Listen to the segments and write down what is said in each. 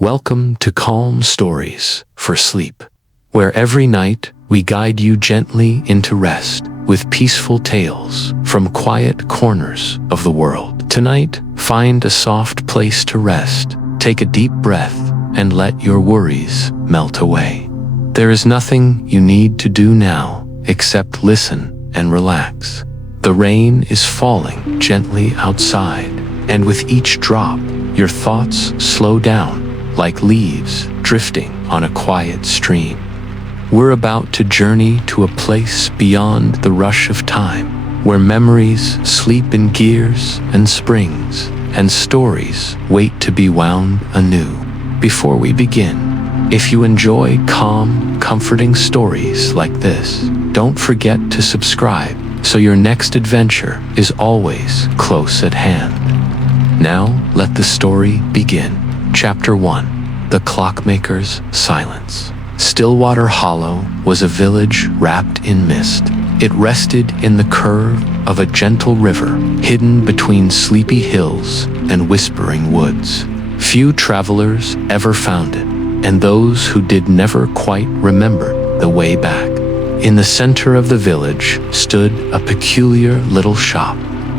Welcome to Calm Stories for Sleep, where every night we guide you gently into rest with peaceful tales from quiet corners of the world. Tonight, find a soft place to rest, take a deep breath, and let your worries melt away. There is nothing you need to do now except listen and relax. The rain is falling gently outside, and with each drop, your thoughts slow down like leaves drifting on a quiet stream. We're about to journey to a place beyond the rush of time, where memories sleep in gears and springs, and stories wait to be wound anew. Before we begin, if you enjoy calm, comforting stories like this, don't forget to subscribe so your next adventure is always close at hand. Now, let the story begin. Chapter 1. The Clockmaker's Silence. Stillwater Hollow was a village wrapped in mist. It rested in the curve of a gentle river, hidden between sleepy hills and whispering woods. Few travelers ever found it, and those who did never quite remembered the way back. In the center of the village stood a peculiar little shop.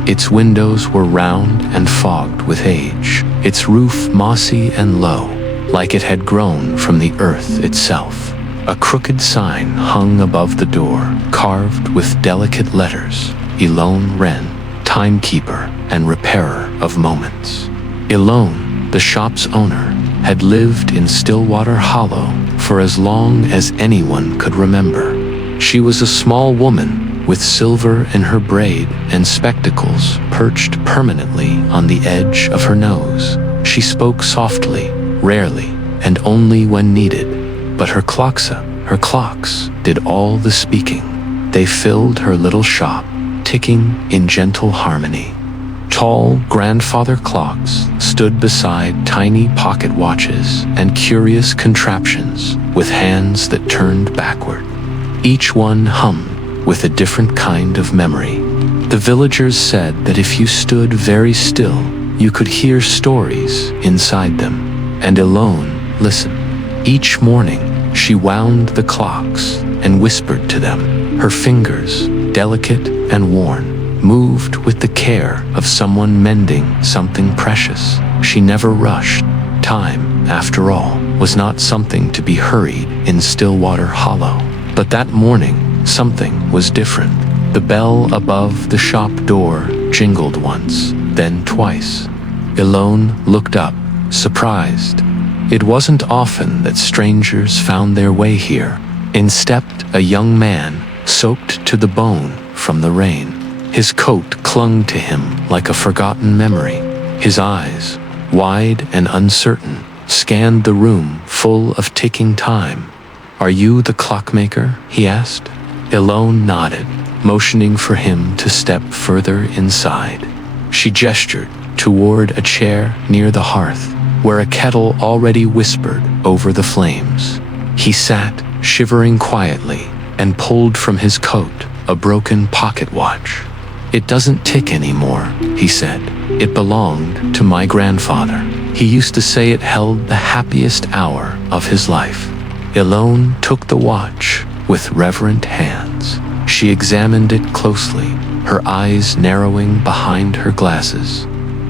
Its windows were round and fogged with age, its roof mossy and low, like it had grown from the earth itself. A crooked sign hung above the door, carved with delicate letters: Eloen Wren, timekeeper and repairer of moments. Eloen, the shop's owner, had lived in Stillwater Hollow for as long as anyone could remember. She was a small woman with silver in her braid and spectacles perched permanently on the edge of her nose. She spoke softly, rarely, and only when needed, but her clocks did all the speaking. They filled her little shop, ticking in gentle harmony. Tall grandfather clocks stood beside tiny pocket watches and curious contraptions with hands that turned backward. Each one hummed with a different kind of memory. The villagers said that if you stood very still, you could hear stories inside them, and Eloen listened. Each morning, she wound the clocks and whispered to them. Her fingers, delicate and worn, moved with the care of someone mending something precious. She never rushed. Time, after all, was not something to be hurried in Stillwater Hollow. But that morning, something was different. The bell above the shop door jingled once, then twice. Eloen looked up, surprised. It wasn't often that strangers found their way here. In stepped a young man, soaked to the bone from the rain. His coat clung to him like a forgotten memory. His eyes, wide and uncertain, scanned the room full of ticking time. "Are you the clockmaker?" he asked. Eloen nodded, motioning for him to step further inside. She gestured toward a chair near the hearth, where a kettle already whispered over the flames. He sat, shivering quietly, and pulled from his coat a broken pocket watch. "It doesn't tick anymore," he said. "It belonged to my grandfather. He used to say it held the happiest hour of his life." Eloen took the watch with reverent hands. She examined it closely, her eyes narrowing behind her glasses.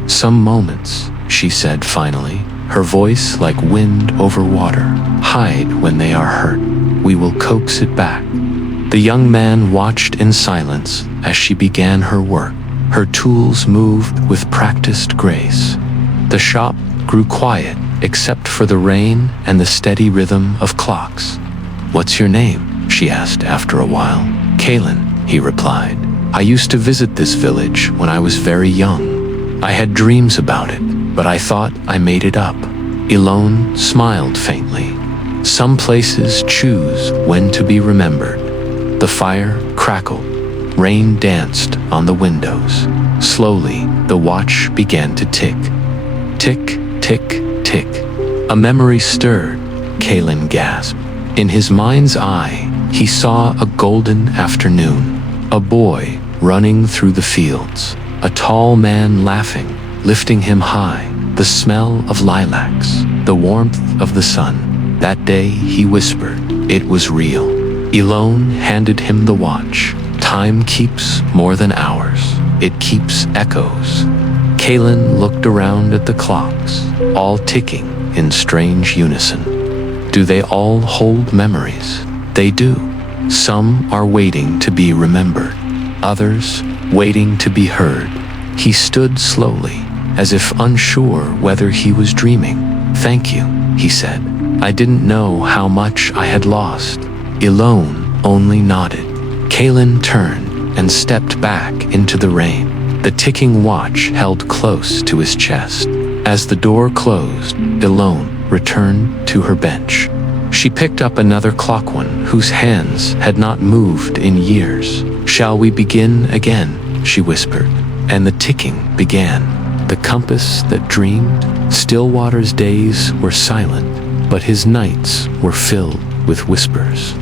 "Some moments," she said finally, her voice like wind over water, "hide when they are hurt. We will coax it back." The young man watched in silence as she began her work. Her tools moved with practiced grace. The shop grew quiet, except for the rain and the steady rhythm of clocks. "What's your name?" she asked after a while. "Kalen," he replied. "I used to visit this village when I was very young. I had dreams about it, but I thought I made it up." Eloen smiled faintly. "Some places choose when to be remembered." The fire crackled. Rain danced on the windows. Slowly, the watch began to tick. Tick, tick, tick. A memory stirred, Kalen gasped. In his mind's eye, he saw a golden afternoon. A boy running through the fields. A tall man laughing, lifting him high. The smell of lilacs, the warmth of the sun. That day, he whispered, it was real. Eloen handed him the watch. Time keeps more than hours. It keeps echoes. Kalen looked around at the clocks, all ticking in strange unison. Do they all hold memories? They do. Some are waiting to be remembered, others waiting to be heard. He stood slowly, as if unsure whether he was dreaming. Thank you, he said. I didn't know how much I had lost. Eloen only nodded. Kalen turned and stepped back into the rain, the ticking watch held close to his chest. As the door closed, Eloen returned to her bench. She picked up another clock, one whose hands had not moved in years. Shall we begin again? She whispered, and the ticking began. The compass that dreamed. Stillwater's days were silent, but his nights were filled with whispers.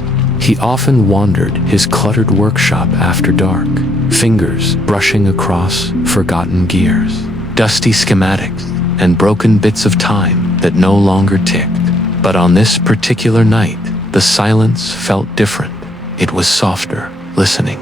He often wandered his cluttered workshop after dark, fingers brushing across forgotten gears, dusty schematics, and broken bits of time that no longer ticked. But on this particular night, the silence felt different. It was softer, listening.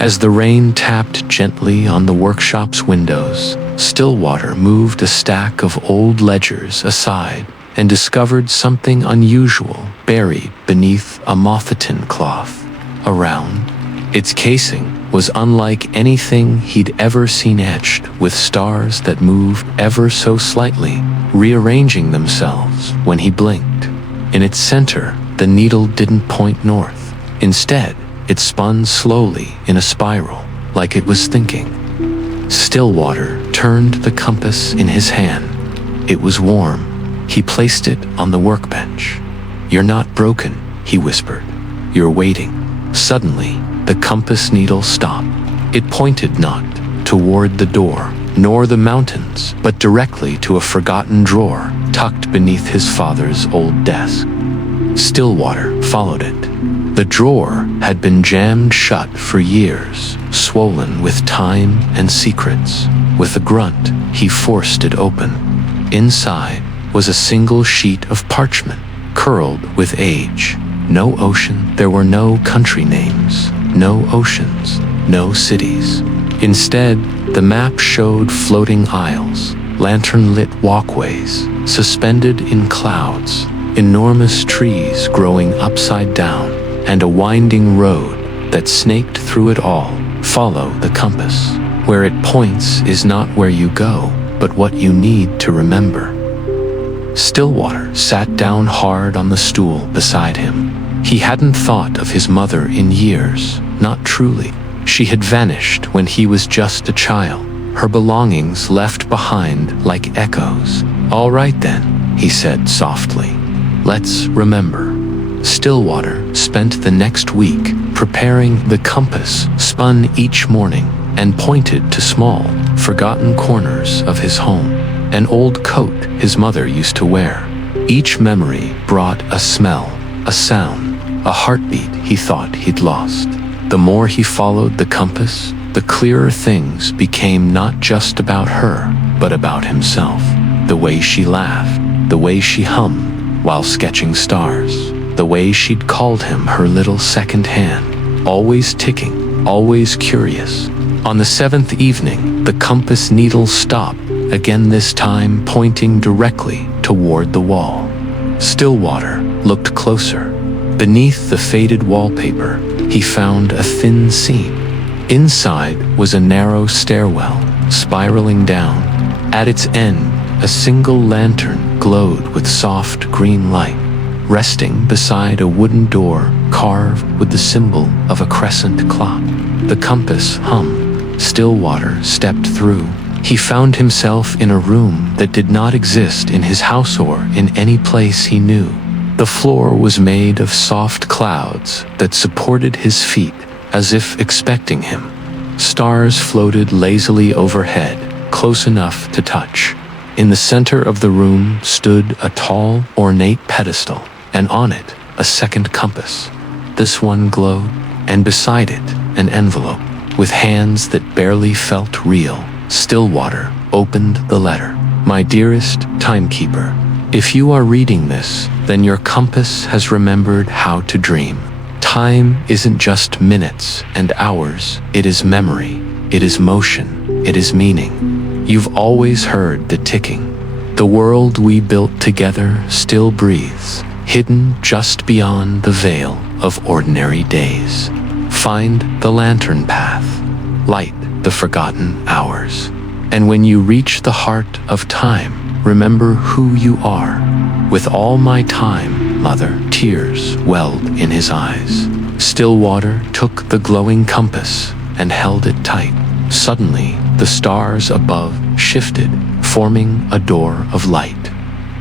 As the rain tapped gently on the workshop's windows, Stillwater moved a stack of old ledgers aside and discovered something unusual buried beneath a moth-eaten cloth. Around, its casing was unlike anything he'd ever seen, etched with stars that moved ever so slightly, rearranging themselves when he blinked. In its center, the needle didn't point north. Instead, it spun slowly in a spiral, like it was thinking. Stillwater turned the compass in his hand. It was warm. He placed it on the workbench. You're not broken, he whispered. You're waiting. Suddenly, the compass needle stopped. It pointed not toward the door, nor the mountains, but directly to a forgotten drawer tucked beneath his father's old desk. Stillwater followed it. The drawer had been jammed shut for years, swollen with time and secrets. With a grunt, he forced it open. Inside was a single sheet of parchment, curled with age. No ocean, there were no country names, no oceans, no cities. Instead, the map showed floating isles, lantern-lit walkways, suspended in clouds, enormous trees growing upside down, and a winding road that snaked through it all. Follow the compass. Where it points is not where you go, but what you need to remember. Stillwater sat down hard on the stool beside him. He hadn't thought of his mother in years, not truly. She had vanished when he was just a child, her belongings left behind like echoes. All right then, he said softly. Let's remember. Stillwater spent the next week preparing the compass, spun each morning, and pointed to small, forgotten corners of his home. An old coat his mother used to wear. Each memory brought a smell, a sound, a heartbeat he thought he'd lost. The more he followed the compass, the clearer things became, not just about her, but about himself. The way she laughed, the way she hummed while sketching stars, the way she'd called him her little second hand, always ticking, always curious. On the seventh evening, the compass needle stopped, again this time pointing directly toward the wall. Stillwater looked closer. Beneath the faded wallpaper, he found a thin seam. Inside was a narrow stairwell, spiraling down. At its end, a single lantern glowed with soft green light, resting beside a wooden door carved with the symbol of a crescent clock. The compass hummed. Stillwater stepped through. He found himself in a room that did not exist in his house or in any place he knew. The floor was made of soft clouds that supported his feet as if expecting him. Stars floated lazily overhead, close enough to touch. In the center of the room stood a tall, ornate pedestal, and on it, a second compass. This one glowed, and beside it, an envelope. With hands that barely felt real, Stillwater opened the letter. My dearest timekeeper, If you are reading this, then your compass has remembered how to dream. Time isn't just minutes and hours, it is memory, it is motion, it is meaning. You've always heard the ticking. The world we built together still breathes, hidden just beyond the veil of ordinary days. Find the lantern path, light the forgotten hours. And when you reach the heart of time, remember who you are. With all my time, mother, tears welled in his eyes. Stillwater took the glowing compass and held it tight. Suddenly, the stars above shifted, forming a door of light.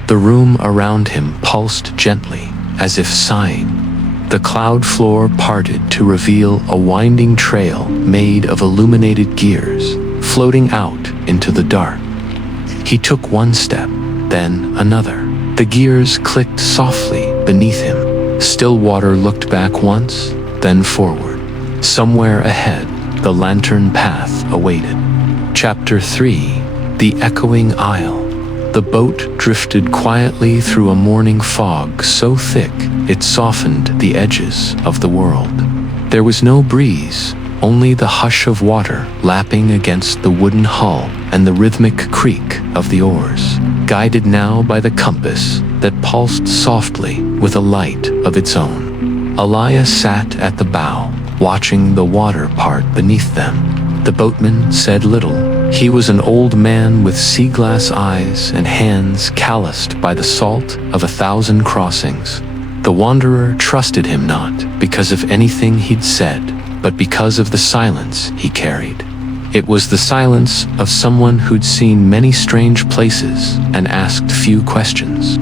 The room around him pulsed gently, as if sighing. The cloud floor parted to reveal a winding trail made of illuminated gears, floating out into the dark. He took one step, then another. The gears clicked softly beneath him. Stillwater looked back once, then forward. Somewhere ahead, the lantern path awaited. Chapter 3: The Echoing Isle. The boat drifted quietly through a morning fog so thick it softened the edges of the world. There was no breeze, only the hush of water lapping against the wooden hull and the rhythmic creak of the oars, guided now by the compass that pulsed softly with a light of its own. Eloen sat at the bow, watching the water part beneath them. The boatman said little. He was an old man with sea-glass eyes and hands calloused by the salt of 1,000 crossings. The wanderer trusted him not because of anything he'd said, but because of the silence he carried. It was the silence of someone who'd seen many strange places and asked few questions.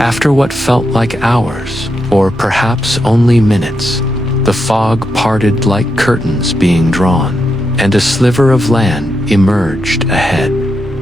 After what felt like hours, or perhaps only minutes, the fog parted like curtains being drawn, and a sliver of land emerged ahead.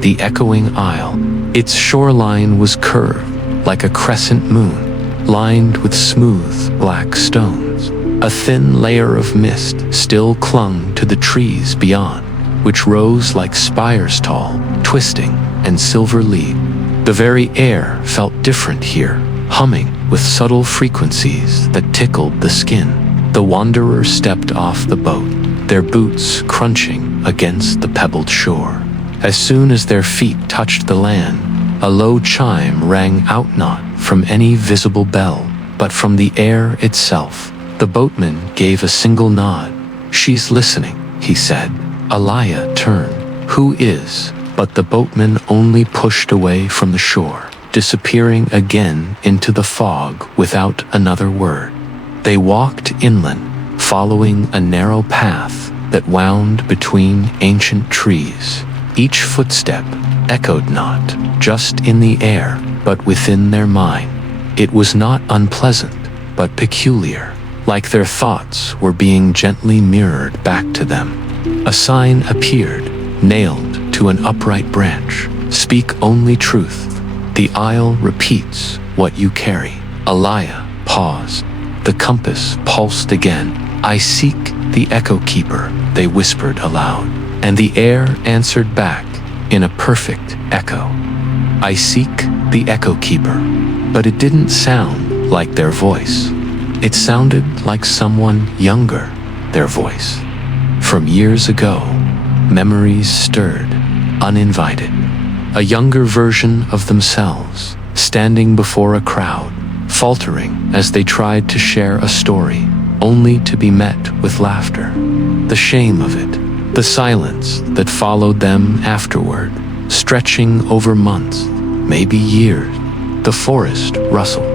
The echoing isle. Its shoreline was curved like a crescent moon, lined with smooth black stones. A thin layer of mist still clung to the trees beyond, which rose like spires tall, twisting and silver-lead. The very air felt different here, humming with subtle frequencies that tickled the skin. The wanderers stepped off the boat, their boots crunching against the pebbled shore. As soon as their feet touched the land, a low chime rang out not from any visible bell, but from the air itself. The boatman gave a single nod. "She's listening," he said. Eloen turned. "Who is?" But the boatman only pushed away from the shore, disappearing again into the fog without another word. They walked inland, following a narrow path that wound between ancient trees. Each footstep echoed not just in the air, but within their mind. It was not unpleasant, but peculiar, like their thoughts were being gently mirrored back to them. A sign appeared, nailed to an upright branch. "Speak only truth. The isle repeats what you carry." Eloen paused. The compass pulsed again. "I seek the echo keeper," they whispered aloud, and the air answered back in a perfect echo. "I seek the echo keeper." But it didn't sound like their voice. It sounded like someone younger, their voice. From years ago, memories stirred, uninvited. A younger version of themselves, standing before a crowd, faltering as they tried to share a story, only to be met with laughter. The shame of it, the silence that followed them afterward, stretching over months, maybe years. The forest rustled.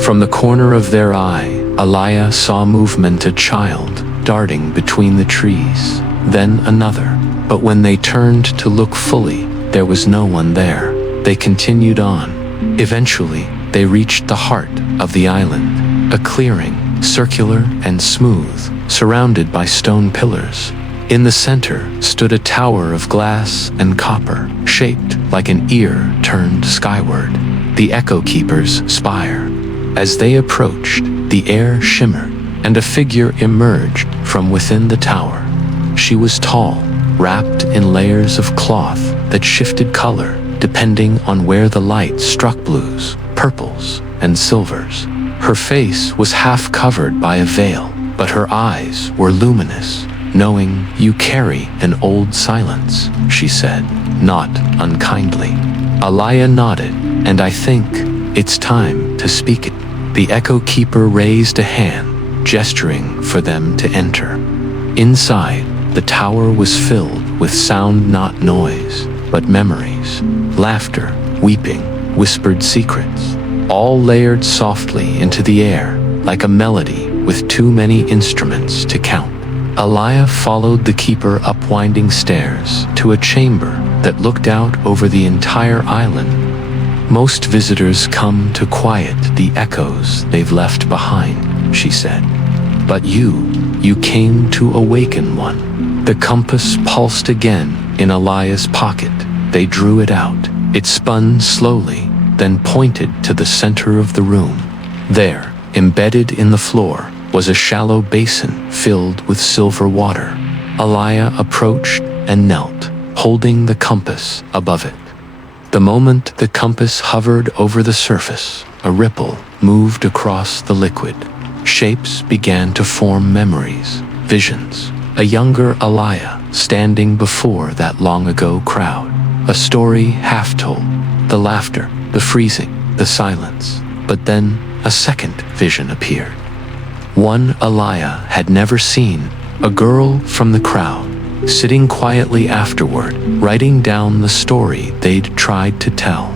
From the corner of their eye, Eloen saw movement, a child darting between the trees, then another. But when they turned to look fully, there was no one there. They continued on. Eventually, they reached the heart of the island, a clearing, circular and smooth, surrounded by stone pillars. In the center stood a tower of glass and copper, shaped like an ear turned skyward, the Echo Keeper's spire. As they approached, the air shimmered, and a figure emerged from within the tower. She was tall, wrapped in layers of cloth that shifted color depending on where the light struck blues, purples, and silvers. Her face was half covered by a veil, but her eyes were luminous. "Knowing you carry an old silence," she said, not unkindly. Eloen nodded, "And I think it's time to speak it." The Echo Keeper raised a hand, gesturing for them to enter. Inside, the tower was filled with sound, not noise, but memories. Laughter, weeping, whispered secrets, all layered softly into the air, like a melody with too many instruments to count. Eloen followed the keeper up winding stairs to a chamber that looked out over the entire island. "Most visitors come to quiet the echoes they've left behind," she said. "But you came to awaken one." The compass pulsed again in Elia's pocket. They drew it out. It spun slowly, then pointed to the center of the room. There, embedded in the floor, was a shallow basin filled with silver water. Eloen approached and knelt, holding the compass above it. The moment the compass hovered over the surface, a ripple moved across the liquid. Shapes began to form, memories, visions. A younger Eloen standing before that long-ago crowd. A story half told. The laughter, the freezing, the silence. But then a second vision appeared. One Eloen had never seen, a girl from the crowd, sitting quietly afterward, writing down the story they'd tried to tell.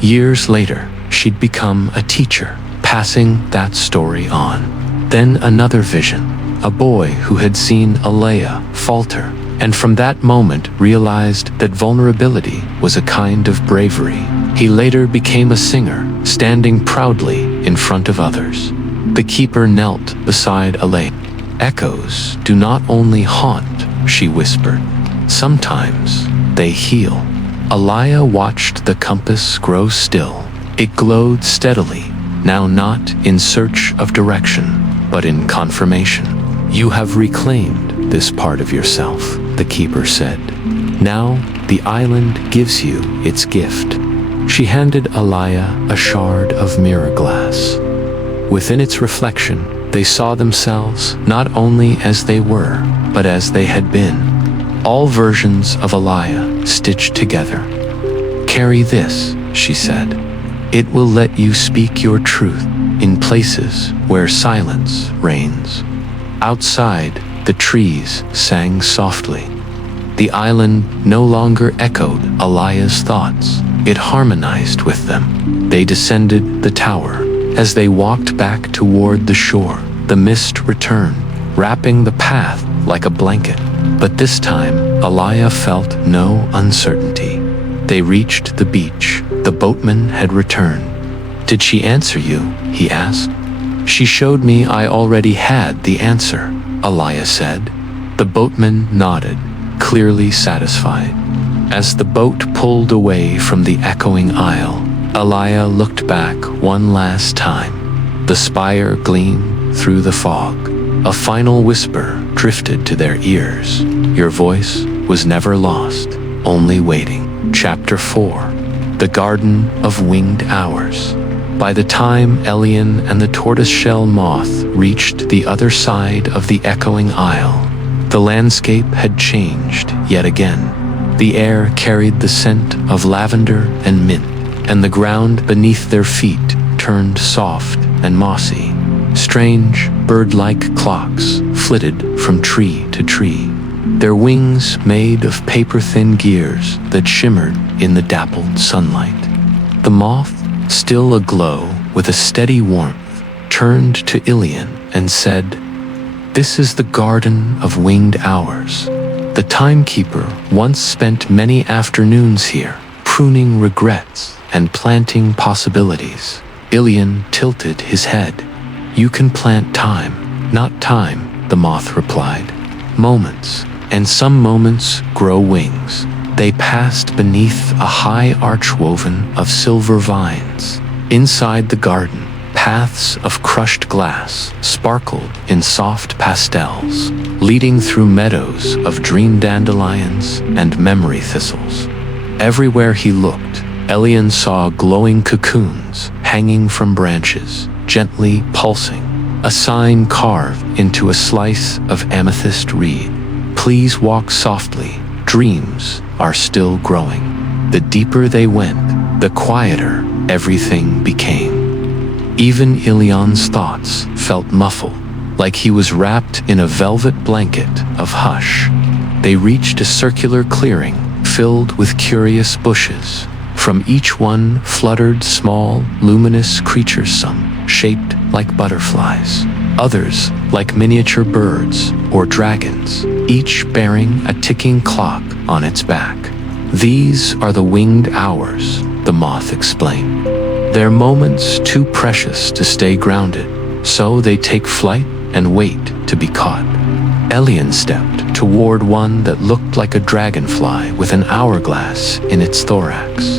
Years later, she'd become a teacher, passing that story on. Then another vision, a boy who had seen Eloen falter, and from that moment realized that vulnerability was a kind of bravery. He later became a singer, standing proudly in front of others. The keeper knelt beside Eloen. "Echoes do not only haunt," she whispered. "Sometimes they heal." Eloen watched the compass grow still. It glowed steadily, now not in search of direction, but in confirmation. "You have reclaimed this part of yourself," the keeper said. "Now the island gives you its gift." She handed Eloen a shard of mirror glass. Within its reflection, they saw themselves not only as they were, but as they had been. All versions of Eloen stitched together. "Carry this," she said. "It will let you speak your truth in places where silence reigns." Outside, the trees sang softly. The island no longer echoed Elia's thoughts. It harmonized with them. They descended the tower. As they walked back toward the shore, the mist returned, wrapping the path like a blanket. But this time, Eloen felt no uncertainty. They reached the beach. The boatman had returned. "Did she answer you?" he asked. "She showed me I already had the answer," Eloen said. The boatman nodded, clearly satisfied. As the boat pulled away from the echoing isle, Eloen looked back one last time. The spire gleamed through the fog. A final whisper drifted to their ears. Your voice was never lost, only waiting. Chapter 4. The Garden of Winged Hours. By the time Eloen and the tortoiseshell moth reached the other side of the echoing isle, the landscape had changed yet again. The air carried the scent of lavender and mint, and the ground beneath their feet turned soft and mossy. Strange, bird-like clocks flitted from tree to tree, their wings made of paper-thin gears that shimmered in the dappled sunlight. The moth, still aglow with a steady warmth, turned to Eloen and said, "This is the Garden of Winged Hours. The timekeeper once spent many afternoons here, pruning regrets and planting possibilities." Eloen tilted his head. "You can plant time, not time," the moth replied. "Moments, and some moments grow wings." They passed beneath a high arch woven of silver vines. Inside the garden, paths of crushed glass sparkled in soft pastels, leading through meadows of dream dandelions and memory thistles. Everywhere he looked, Eloen saw glowing cocoons hanging from branches, gently pulsing, a sign carved into a slice of amethyst reed. Please walk softly, dreams are still growing. The deeper they went, the quieter everything became. Even Eloen's thoughts felt muffled, like he was wrapped in a velvet blanket of hush. They reached a circular clearing filled with curious bushes. From each one fluttered small, luminous creatures, some shaped like butterflies, others like miniature birds or dragons, each bearing a ticking clock on its back. These are the winged hours, the moth explained. They're moments too precious to stay grounded, so they take flight and wait to be caught. Eloen stepped toward one that looked like a dragonfly with an hourglass in its thorax.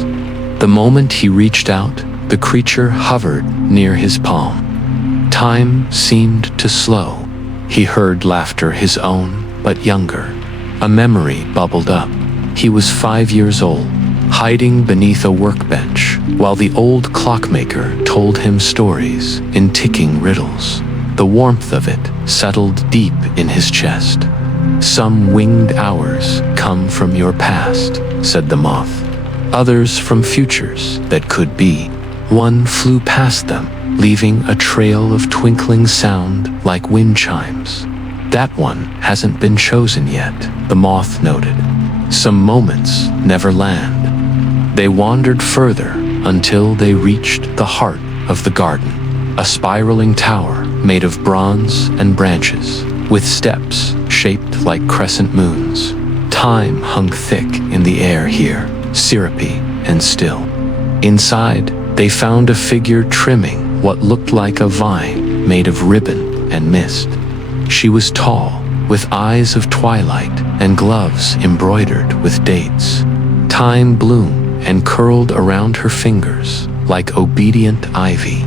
The moment he reached out, the creature hovered near his palm. Time seemed to slow. He heard laughter, his own, but younger. A memory bubbled up. He was 5 years old, hiding beneath a workbench, while the old clockmaker told him stories in ticking riddles. The warmth of it settled deep in his chest. Some winged hours come from your past, said the moth. Others from futures that could be. One flew past them, leaving a trail of twinkling sound like wind chimes. That one hasn't been chosen yet, the moth noted. Some moments never land. They wandered further until they reached the heart of the garden, a spiraling tower made of bronze and branches, with steps shaped like crescent moons. Time hung thick in the air here, syrupy and still. Inside, they found a figure trimming what looked like a vine made of ribbon and mist. She was tall, with eyes of twilight and gloves embroidered with dates. Time bloomed and curled around her fingers like obedient ivy.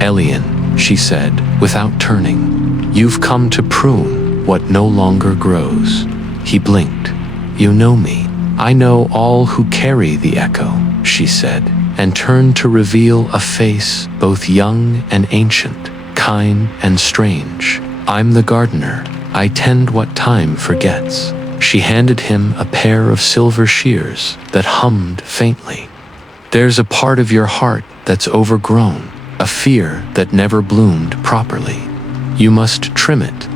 Eloen, she said, without turning, you've come to prune what no longer grows. He blinked. You know me. I know all who carry the echo, she said, and turned to reveal a face both young and ancient, kind and strange. I'm the gardener. I tend what time forgets. She handed him a pair of silver shears that hummed faintly. There's a part of your heart that's overgrown, a fear that never bloomed properly. You must trim it.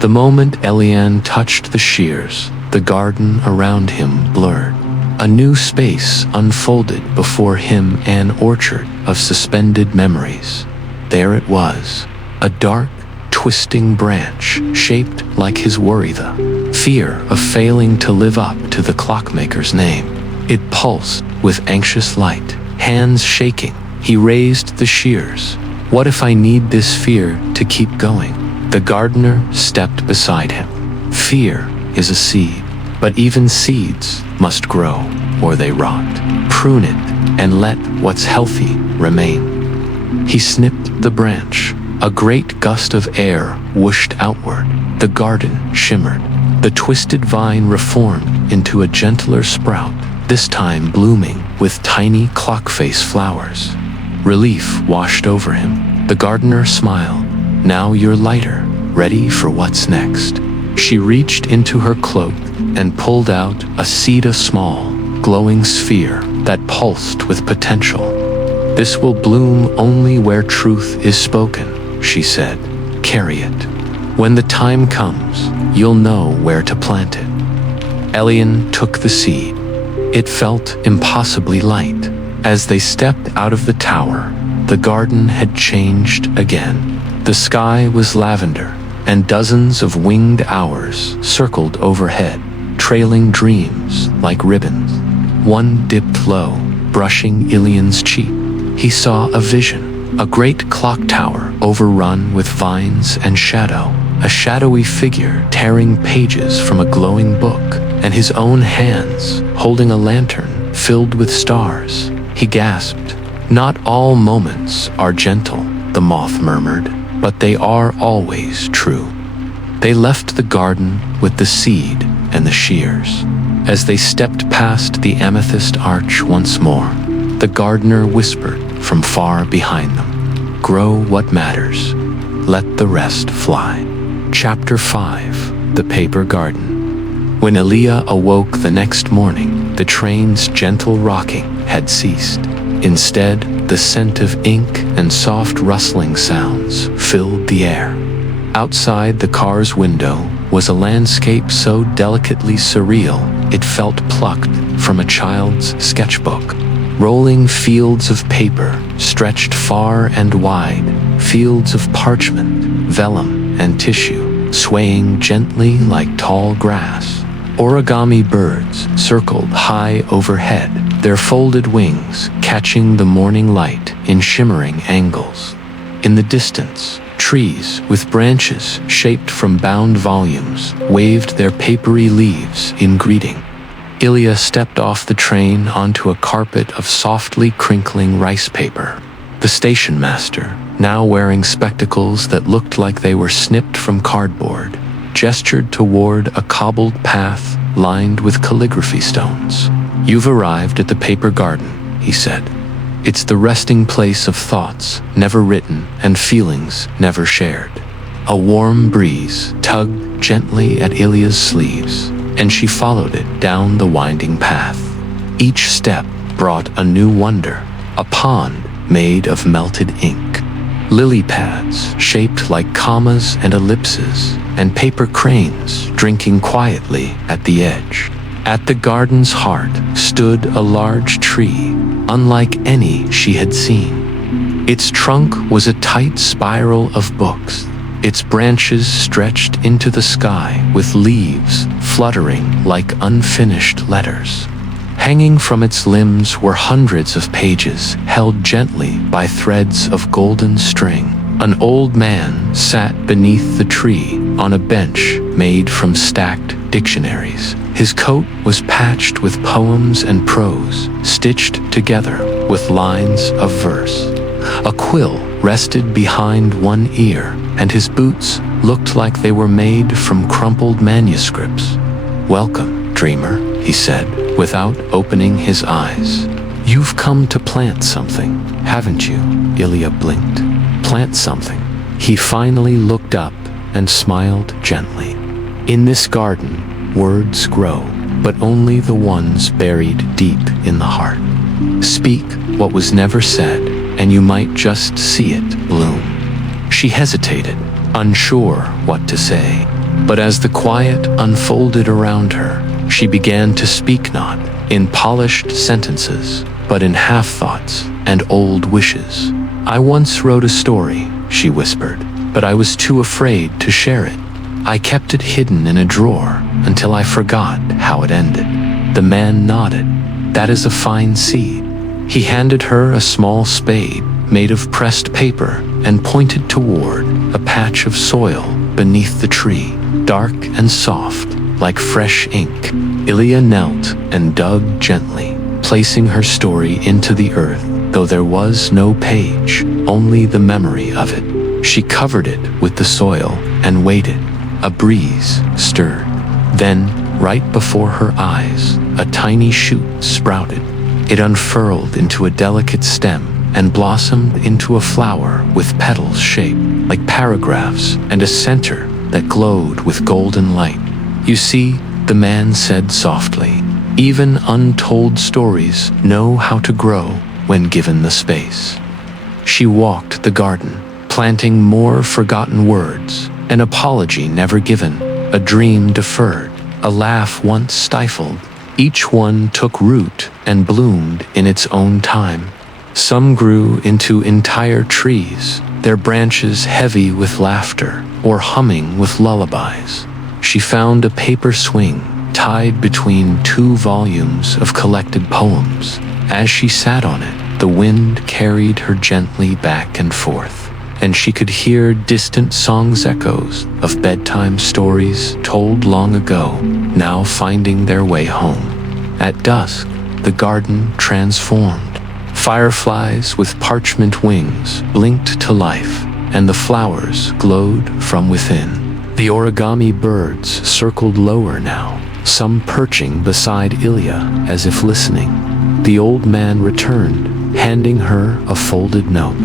The moment Eloen touched the shears, the garden around him blurred. A new space unfolded before him, an orchard of suspended memories. There it was, a dark, twisting branch shaped like his worry, the fear of failing to live up to the clockmaker's name. It pulsed with anxious light, hands shaking. He raised the shears. What if I need this fear to keep going? The gardener stepped beside him. Fear is a seed, but even seeds must grow or they rot. Prune it and let what's healthy remain. He snipped the branch. A great gust of air whooshed outward. The garden shimmered. The twisted vine reformed into a gentler sprout, this time blooming with tiny clock-face flowers. Relief washed over him. The gardener smiled. Now you're lighter, ready for what's next. She reached into her cloak and pulled out a seed, a small, glowing sphere that pulsed with potential. This will bloom only where truth is spoken, she said. Carry it. When the time comes, you'll know where to plant it. Eloen took the seed. It felt impossibly light. As they stepped out of the tower, the garden had changed again. The sky was lavender, and dozens of winged hours circled overhead, trailing dreams like ribbons. One dipped low, brushing Eloen's cheek. He saw a vision, a great clock tower overrun with vines and shadow, a shadowy figure tearing pages from a glowing book, and his own hands holding a lantern filled with stars. He gasped. Not all moments are gentle, the moth murmured, but they are always true. They left the garden with the seed and the shears. As they stepped past the amethyst arch once more, the gardener whispered from far behind them, "Grow what matters. Let the rest fly." Chapter 5: The Paper Garden. When Elia awoke the next morning, the train's gentle rocking had ceased. Instead, the scent of ink and soft rustling sounds filled the air. Outside the car's window was a landscape so delicately surreal it felt plucked from a child's sketchbook. Rolling fields of paper stretched far and wide, fields of parchment, vellum, and tissue, swaying gently like tall grass. Origami birds circled high overhead, their folded wings catching the morning light in shimmering angles. In the distance, trees with branches shaped from bound volumes waved their papery leaves in greeting. Ilya stepped off the train onto a carpet of softly crinkling rice paper. The station master, now wearing spectacles that looked like they were snipped from cardboard, gestured toward a cobbled path lined with calligraphy stones. "You've arrived at the paper garden," he said. "It's the resting place of thoughts never written and feelings never shared." A warm breeze tugged gently at Ilya's sleeves, and she followed it down the winding path. Each step brought a new wonder, a pond made of melted ink, lily pads shaped like commas and ellipses, and paper cranes drinking quietly at the edge. At the garden's heart stood a large tree, unlike any she had seen. Its trunk was a tight spiral of books, its branches stretched into the sky with leaves fluttering like unfinished letters. Hanging from its limbs were hundreds of pages held gently by threads of golden string. An old man sat beneath the tree on a bench made from stacked dictionaries. His coat was patched with poems and prose, stitched together with lines of verse. A quill rested behind one ear, and his boots looked like they were made from crumpled manuscripts. "Welcome, dreamer," he said, without opening his eyes. "You've come to plant something, haven't you?" Ilya blinked. "Plant something." He finally looked up and smiled gently. "In this garden, words grow, but only the ones buried deep in the heart. Speak what was never said, and you might just see it bloom." She hesitated, unsure what to say. But as the quiet unfolded around her, she began to speak, not in polished sentences, but in half-thoughts and old wishes. "I once wrote a story," she whispered, "but I was too afraid to share it. I kept it hidden in a drawer until I forgot how it ended." The man nodded. "That is a fine seed." He handed her a small spade made of pressed paper and pointed toward a patch of soil beneath the tree, dark and soft, like fresh ink. Ilya knelt and dug gently, placing her story into the earth, though there was no page, only the memory of it. She covered it with the soil and waited. A breeze stirred. Then, right before her eyes, a tiny shoot sprouted. It unfurled into a delicate stem and blossomed into a flower with petals shaped like paragraphs and a center that glowed with golden light. "You see," the man said softly, "even untold stories know how to grow when given the space." She walked the garden, planting more forgotten words, an apology never given, a dream deferred, a laugh once stifled. Each one took root and bloomed in its own time. Some grew into entire trees, their branches heavy with laughter or humming with lullabies. She found a paper swing tied between two volumes of collected poems. As she sat on it, the wind carried her gently back and forth, and she could hear distant songs echoes of bedtime stories told long ago, now finding their way home. At dusk, the garden transformed. Fireflies with parchment wings blinked to life, and the flowers glowed from within. The origami birds circled lower now, some perching beside Ilya as if listening. The old man returned, handing her a folded note.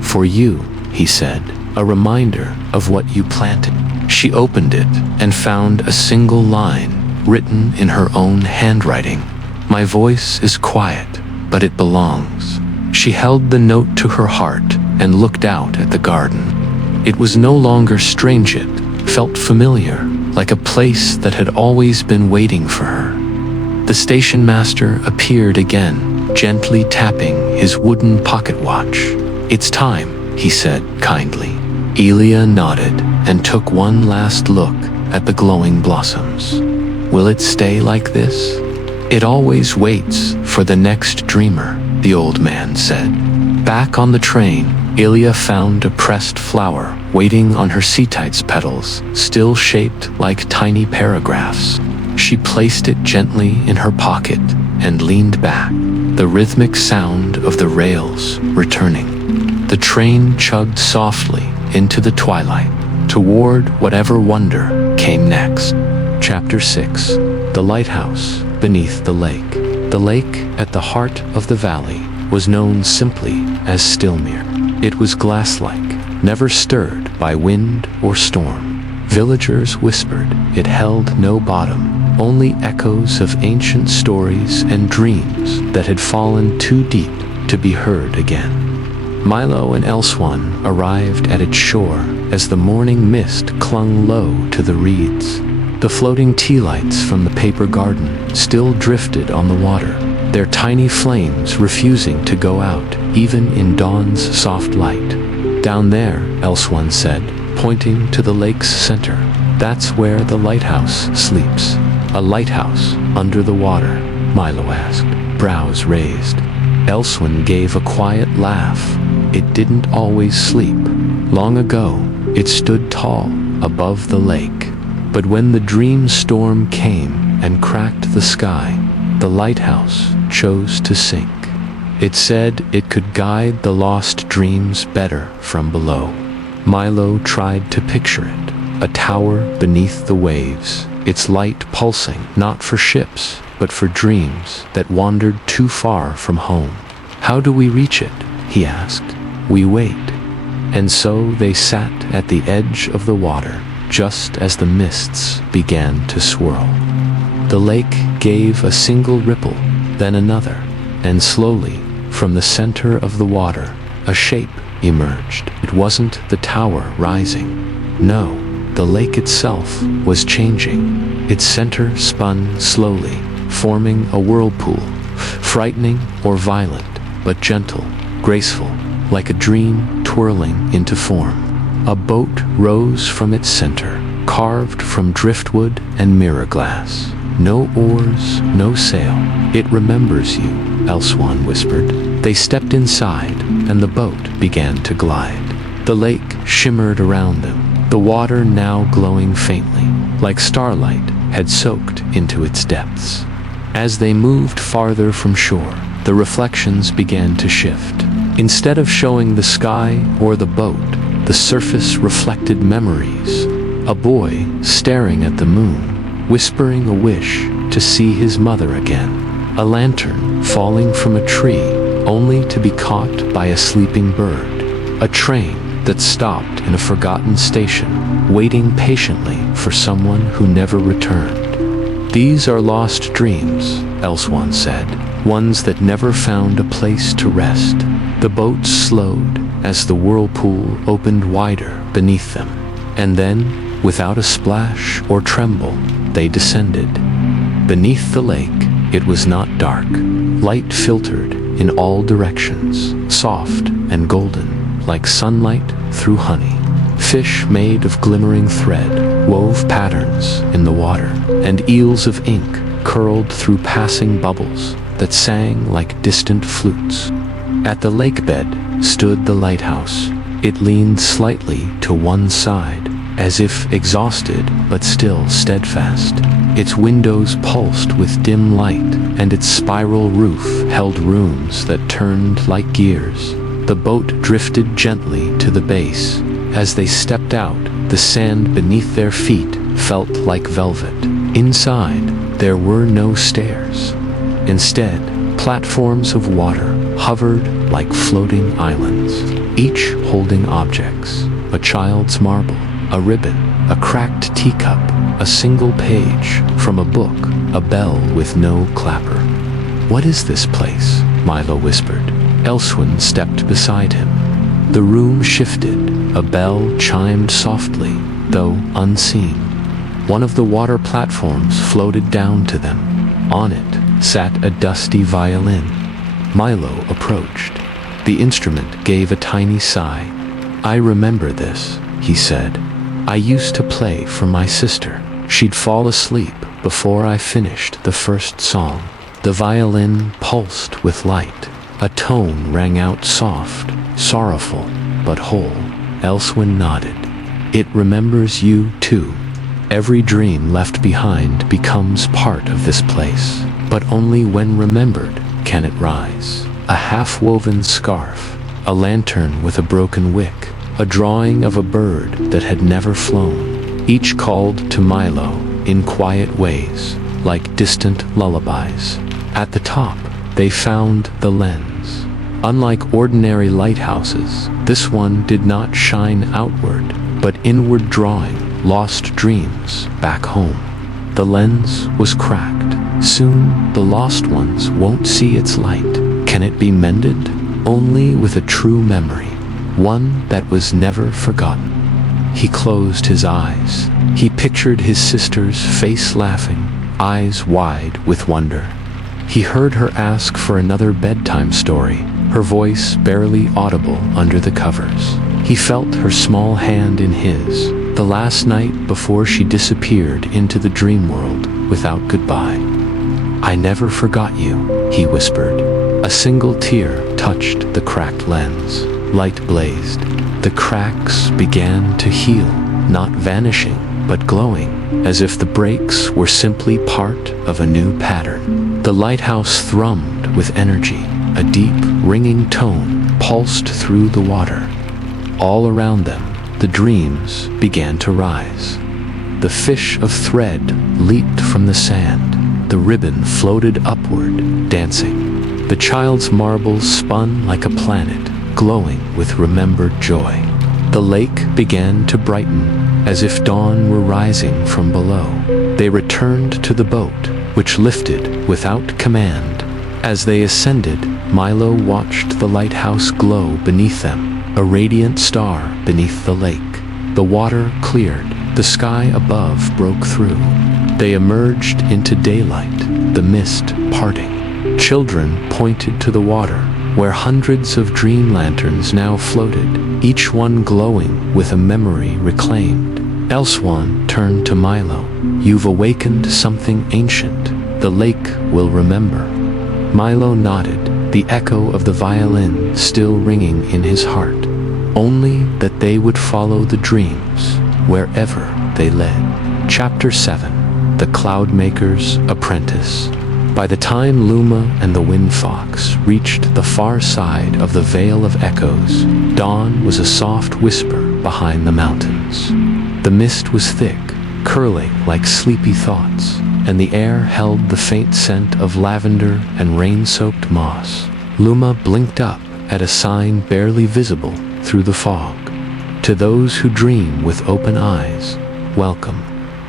"For you," he said, "a reminder of what you planted." She opened it and found a single line written in her own handwriting. "My voice is quiet, but it belongs." She held the note to her heart and looked out at the garden. It was no longer strange, it felt familiar, like a place that had always been waiting for her. The station master appeared again, gently tapping his wooden pocket watch. "It's time," he said kindly. Ilya nodded and took one last look at the glowing blossoms. "Will it stay like this?" "It always waits for the next dreamer," the old man said. Back on the train, Ilya found a pressed flower waiting on her seatite's petals, still shaped like tiny paragraphs. She placed it gently in her pocket and leaned back, the rhythmic sound of the rails returning. The train chugged softly into the twilight, toward whatever wonder came next. Chapter 6. The Lighthouse Beneath the Lake. The lake at the heart of the valley was known simply as Stillmere. It was glass-like, never stirred by wind or storm. Villagers whispered it held no bottom, only echoes of ancient stories and dreams that had fallen too deep to be heard again. Milo and Eloen arrived at its shore as the morning mist clung low to the reeds. The floating tea lights from the paper garden still drifted on the water, their tiny flames refusing to go out even in dawn's soft light. "Down there," Eloen said, pointing to the lake's center. "That's where the lighthouse sleeps." "A lighthouse under the water?" Milo asked, brows raised. Eloen gave a quiet laugh. "It didn't always sleep. Long ago, it stood tall above the lake. But when the dream storm came and cracked the sky, the lighthouse chose to sink. It said it could guide the lost dreams better from below." Milo tried to picture it, a tower beneath the waves, its light pulsing not for ships, but for dreams that wandered too far from home. "How do we reach it?" he asked. "We wait." And so they sat at the edge of the water, just as the mists began to swirl. The lake gave a single ripple, then another, and slowly, from the center of the water, a shape emerged. It wasn't the tower rising. No, the lake itself was changing. Its center spun slowly, forming a whirlpool, frightening or violent, but gentle, graceful, like a dream twirling into form. A boat rose from its center, carved from driftwood and mirror glass. "No oars, no sail. It remembers you," Eloen whispered. They stepped inside, and the boat began to glide. The lake shimmered around them, the water now glowing faintly, like starlight had soaked into its depths. As they moved farther from shore, the reflections began to shift. Instead of showing the sky or the boat, the surface reflected memories. A boy staring at the moon, whispering a wish to see his mother again. A lantern falling from a tree, only to be caught by a sleeping bird. A train that stopped in a forgotten station, waiting patiently for someone who never returned. "These are lost dreams," Eloen said, "ones that never found a place to rest." The boat slowed as the whirlpool opened wider beneath them, and then, without a splash or tremble, they descended. Beneath the lake, it was not dark. Light filtered in all directions, soft and golden, like sunlight through honey. Fish made of glimmering thread wove patterns in the water, and eels of ink curled through passing bubbles that sang like distant flutes. At the lakebed stood the lighthouse. It leaned slightly to one side, as if exhausted but still steadfast. Its windows pulsed with dim light, and its spiral roof held rooms that turned like gears. The boat drifted gently to the base. As they stepped out, the sand beneath their feet felt like velvet. Inside, there were no stairs. Instead, platforms of water hovered like floating islands, each holding objects: a child's marble, a ribbon, a cracked teacup, a single page from a book, a bell with no clapper. "What is this place?" Milo whispered. Eloen stepped beside him. The room shifted. A bell chimed softly, though unseen. One of the water platforms floated down to them. On it sat a dusty violin. Milo approached. The instrument gave a tiny sigh. "I remember this," he said. "I used to play for my sister. She'd fall asleep before I finished the first song." The violin pulsed with light. A tone rang out soft, sorrowful, but whole. Eloen nodded. "It remembers you too. Every dream left behind becomes part of this place, but only when remembered can it rise." A half-woven scarf, a lantern with a broken wick, a drawing of a bird that had never flown, each called to Milo in quiet ways, like distant lullabies. At the top, they found the lens. Unlike ordinary lighthouses, this one did not shine outward, but inward, drawing lost dreams back home. The lens was cracked. Soon, the lost ones won't see its light. Can it be mended? Only with a true memory, one that was never forgotten. He closed his eyes. He pictured his sister's face laughing, eyes wide with wonder. He heard her ask for another bedtime story, her voice barely audible under the covers. He felt her small hand in his, the last night before she disappeared into the dream world without goodbye. "I never forgot you," he whispered. A single tear touched the cracked lens. Light blazed. The cracks began to heal, not vanishing, but glowing, as if the breaks were simply part of a new pattern. The lighthouse thrummed with energy. A deep, ringing tone pulsed through the water. All around them, the dreams began to rise. The fish of thread leaped from the sand. The ribbon floated upward, dancing. The child's marble spun like a planet, glowing with remembered joy. The lake began to brighten, as if dawn were rising from below. They returned to the boat, which lifted without command. As they ascended, Milo watched the lighthouse glow beneath them, a radiant star beneath the lake. The water cleared, the sky above broke through. They emerged into daylight, the mist parting. Children pointed to the water, where hundreds of dream lanterns now floated, each one glowing with a memory reclaimed. Eloen turned to Milo. "You've awakened something ancient. The lake will remember." Milo nodded, the echo of the violin still ringing in his heart. Only that they would follow the dreams, wherever they led. Chapter 7. The Clockmaker's Apprentice. By the time Luma and the Wind Fox reached the far side of the Vale of Echoes, dawn was a soft whisper behind the mountains. The mist was thick, curling like sleepy thoughts, and the air held the faint scent of lavender and rain-soaked moss. Luma blinked up at a sign barely visible through the fog. "To those who dream with open eyes, welcome."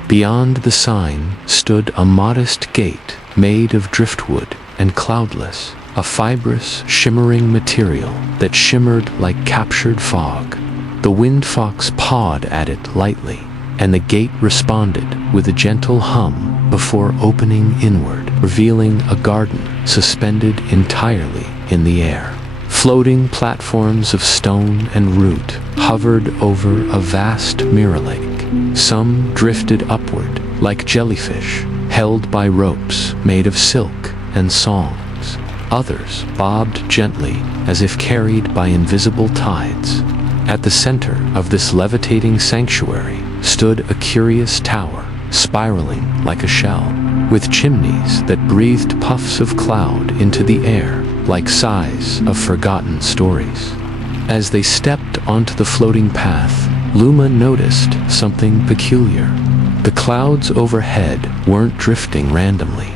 Beyond the sign stood a modest gate made of driftwood and cloudless, a fibrous, shimmering material that shimmered like captured fog. The wind fox pawed at it lightly, and the gate responded with a gentle hum before opening inward, revealing a garden suspended entirely in the air. Floating platforms of stone and root hovered over a vast mirror lake. Some drifted upward, like jellyfish, held by ropes made of silk and songs. Others bobbed gently, as if carried by invisible tides. At the center of this levitating sanctuary stood a curious tower, spiraling like a shell, with chimneys that breathed puffs of cloud into the air, like sighs of forgotten stories. As they stepped onto the floating path, Luma noticed something peculiar. The clouds overhead weren't drifting randomly.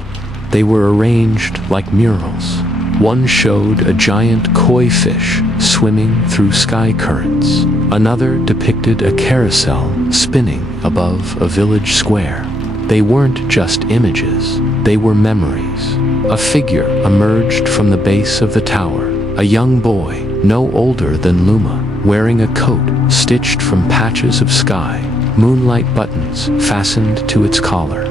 They were arranged like murals. One showed a giant koi fish swimming through sky currents. Another depicted a carousel spinning above a village square. They weren't just images, they were memories. A figure emerged from the base of the tower, a young boy, no older than Luma, wearing a coat stitched from patches of sky, moonlight buttons fastened to its collar.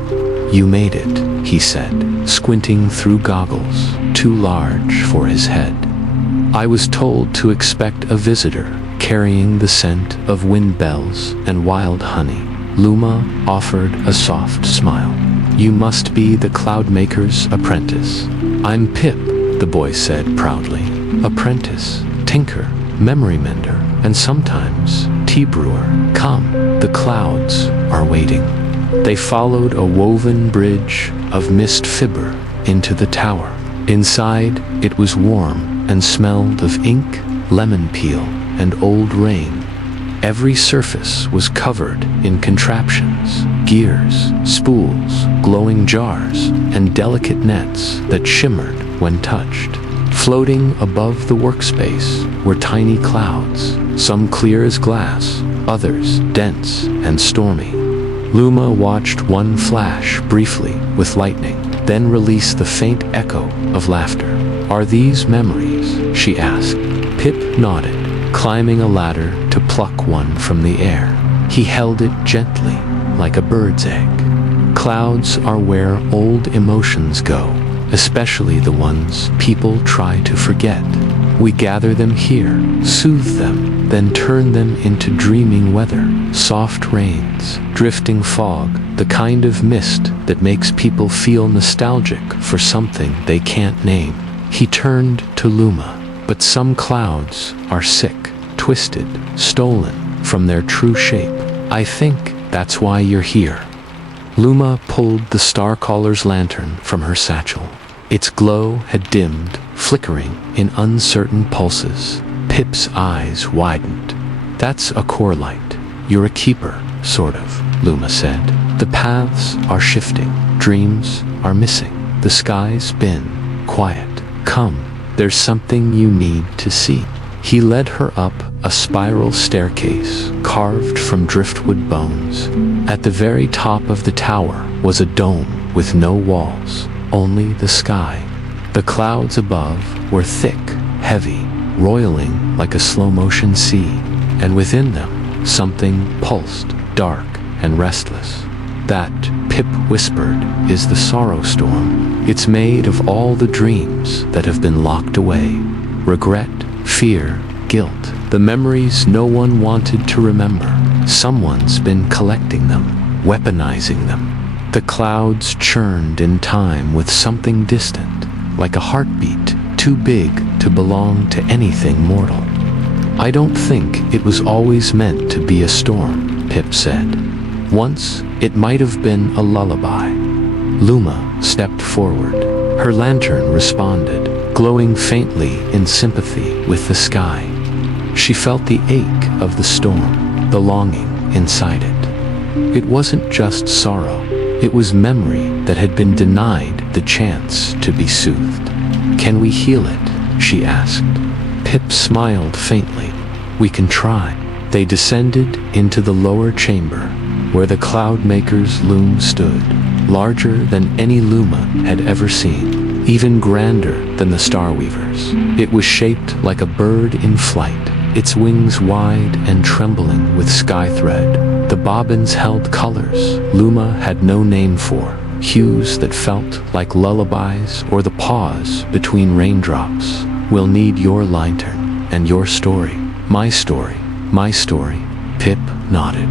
"You made it," he said, squinting through goggles, too large for his head. "I was told to expect a visitor, carrying the scent of wind bells and wild honey." Luma offered a soft smile. "You must be the Clockmaker's apprentice." "I'm Pip," the boy said proudly. "Apprentice, tinker, memory mender, and sometimes tea brewer. Come, the clouds are waiting." They followed a woven bridge of mist fiber into the tower. Inside, it was warm and smelled of ink, lemon peel, and old rain. Every surface was covered in contraptions, gears, spools, glowing jars, and delicate nets that shimmered when touched. Floating above the workspace were tiny clouds, some clear as glass, others dense and stormy. Luma watched one flash briefly with lightning, then release the faint echo of laughter. "Are these memories?" she asked. Pip nodded, climbing a ladder to pluck one from the air. He held it gently, like a bird's egg. Clouds are where old emotions go, especially the ones people try to forget. We gather them here, soothe them, then turn them into dreaming weather, soft rains, drifting fog, the kind of mist that makes people feel nostalgic for something they can't name. He turned to Luma. "But some clouds are sick, twisted, stolen from their true shape. I think that's why you're here." Luma pulled the Starcaller's lantern from her satchel. Its glow had dimmed, flickering in uncertain pulses. Pip's eyes widened. "That's a core light. You're a keeper, sort of," Luma said. "The paths are shifting, dreams are missing, the sky's been quiet. Come, there's something you need to see." He led her up a spiral staircase carved from driftwood bones. At the very top of the tower was a dome with no walls, only the sky. The clouds above were thick, heavy, roiling like a slow-motion sea, and within them something pulsed, dark and restless. "That," Pip whispered, "is the sorrow storm. It's made of all the dreams that have been locked away. Regret, fear, guilt, the memories no one wanted to remember. Someone's been collecting them, weaponizing them." The clouds churned in time with something distant, like a heartbeat too big to belong to anything mortal. "I don't think it was always meant to be a storm," Pip said. "Once, it might have been a lullaby." Luma stepped forward. Her lantern responded, glowing faintly in sympathy with the sky. She felt the ache of the storm, the longing inside it. It wasn't just sorrow, it was memory that had been denied the chance to be soothed. "Can we heal it?" she asked. Pip smiled faintly. "We can try." They descended into the lower chamber, where the Clockmaker's loom stood, larger than any Luma had ever seen, even grander than the Starweaver's. It was shaped like a bird in flight, its wings wide and trembling with sky thread. The bobbins held colors Luma had no name for, hues that felt like lullabies or the pause between raindrops. "We'll need your lantern and your story." "My story, my story," Pip nodded.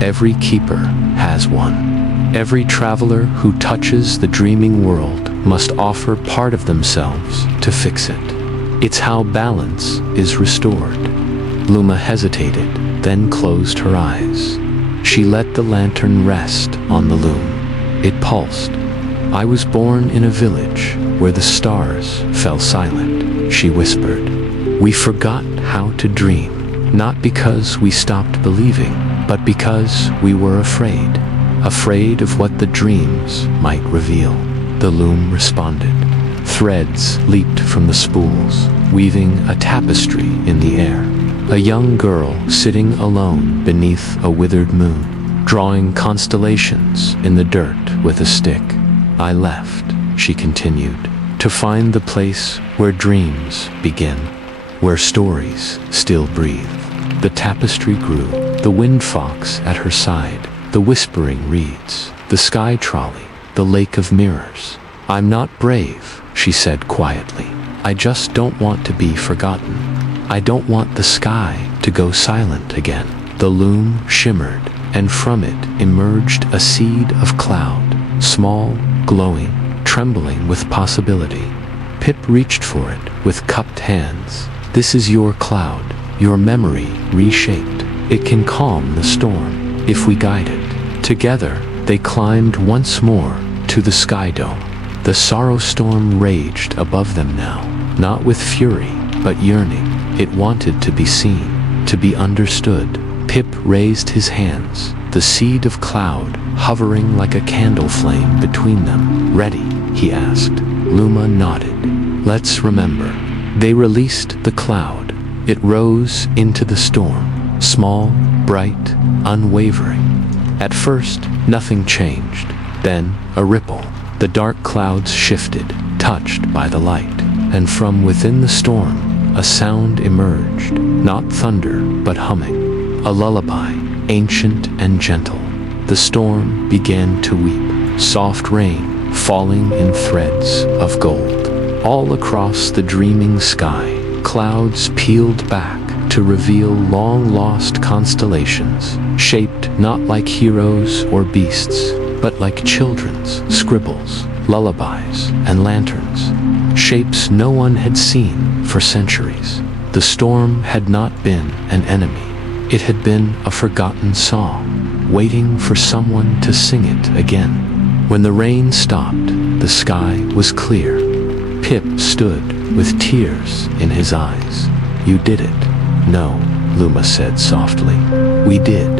"Every keeper has one. Every traveler who touches the dreaming world must offer part of themselves to fix it. It's how balance is restored." Luma hesitated, then closed her eyes. She let the lantern rest on the loom. It pulsed. "I was born in a village where the stars fell silent," she whispered. "We forgot how to dream, not because we stopped believing, but because we were afraid. afraid of what the dreams might reveal. The loom responded. Threads leaped from the spools, weaving a tapestry in the air. A young girl sitting alone beneath a withered moon, drawing constellations in the dirt with a stick. I left, she continued, to find the place where dreams begin, where stories still breathe. The tapestry grew, the wind fox at her side, the whispering reeds, the sky trolley, the lake of mirrors. I'm not brave, she said quietly. I just don't want to be forgotten. I don't want the sky to go silent again. The loom shimmered, and from it emerged a seed of cloud, small, glowing, trembling with possibility. Pip reached for it with cupped hands. This is your cloud, your memory reshaped. It can calm the storm if we guide it. Together, they climbed once more to the sky dome. The sorrow storm raged above them now, not with fury, but yearning. It wanted to be seen, to be understood. Pip raised his hands, the seed of cloud hovering like a candle flame between them. Ready? He asked. Luma nodded. Let's remember. They released the cloud. It rose into the storm, small, bright, unwavering. At first, nothing changed. Then, a ripple. The dark clouds shifted, touched by the light. And from within the storm, a sound emerged. Not thunder, but humming. A lullaby, ancient and gentle. The storm began to weep. Soft rain, falling in threads of gold. All across the dreaming sky, clouds peeled back to reveal long-lost constellations, shaped not like heroes or beasts, but like children's scribbles, lullabies, and lanterns. Shapes no one had seen for centuries. The storm had not been an enemy. It had been a forgotten song, waiting for someone to sing it again. When the rain stopped, the sky was clear. Pip stood with tears in his eyes. You did it. No, Luma said softly. We did.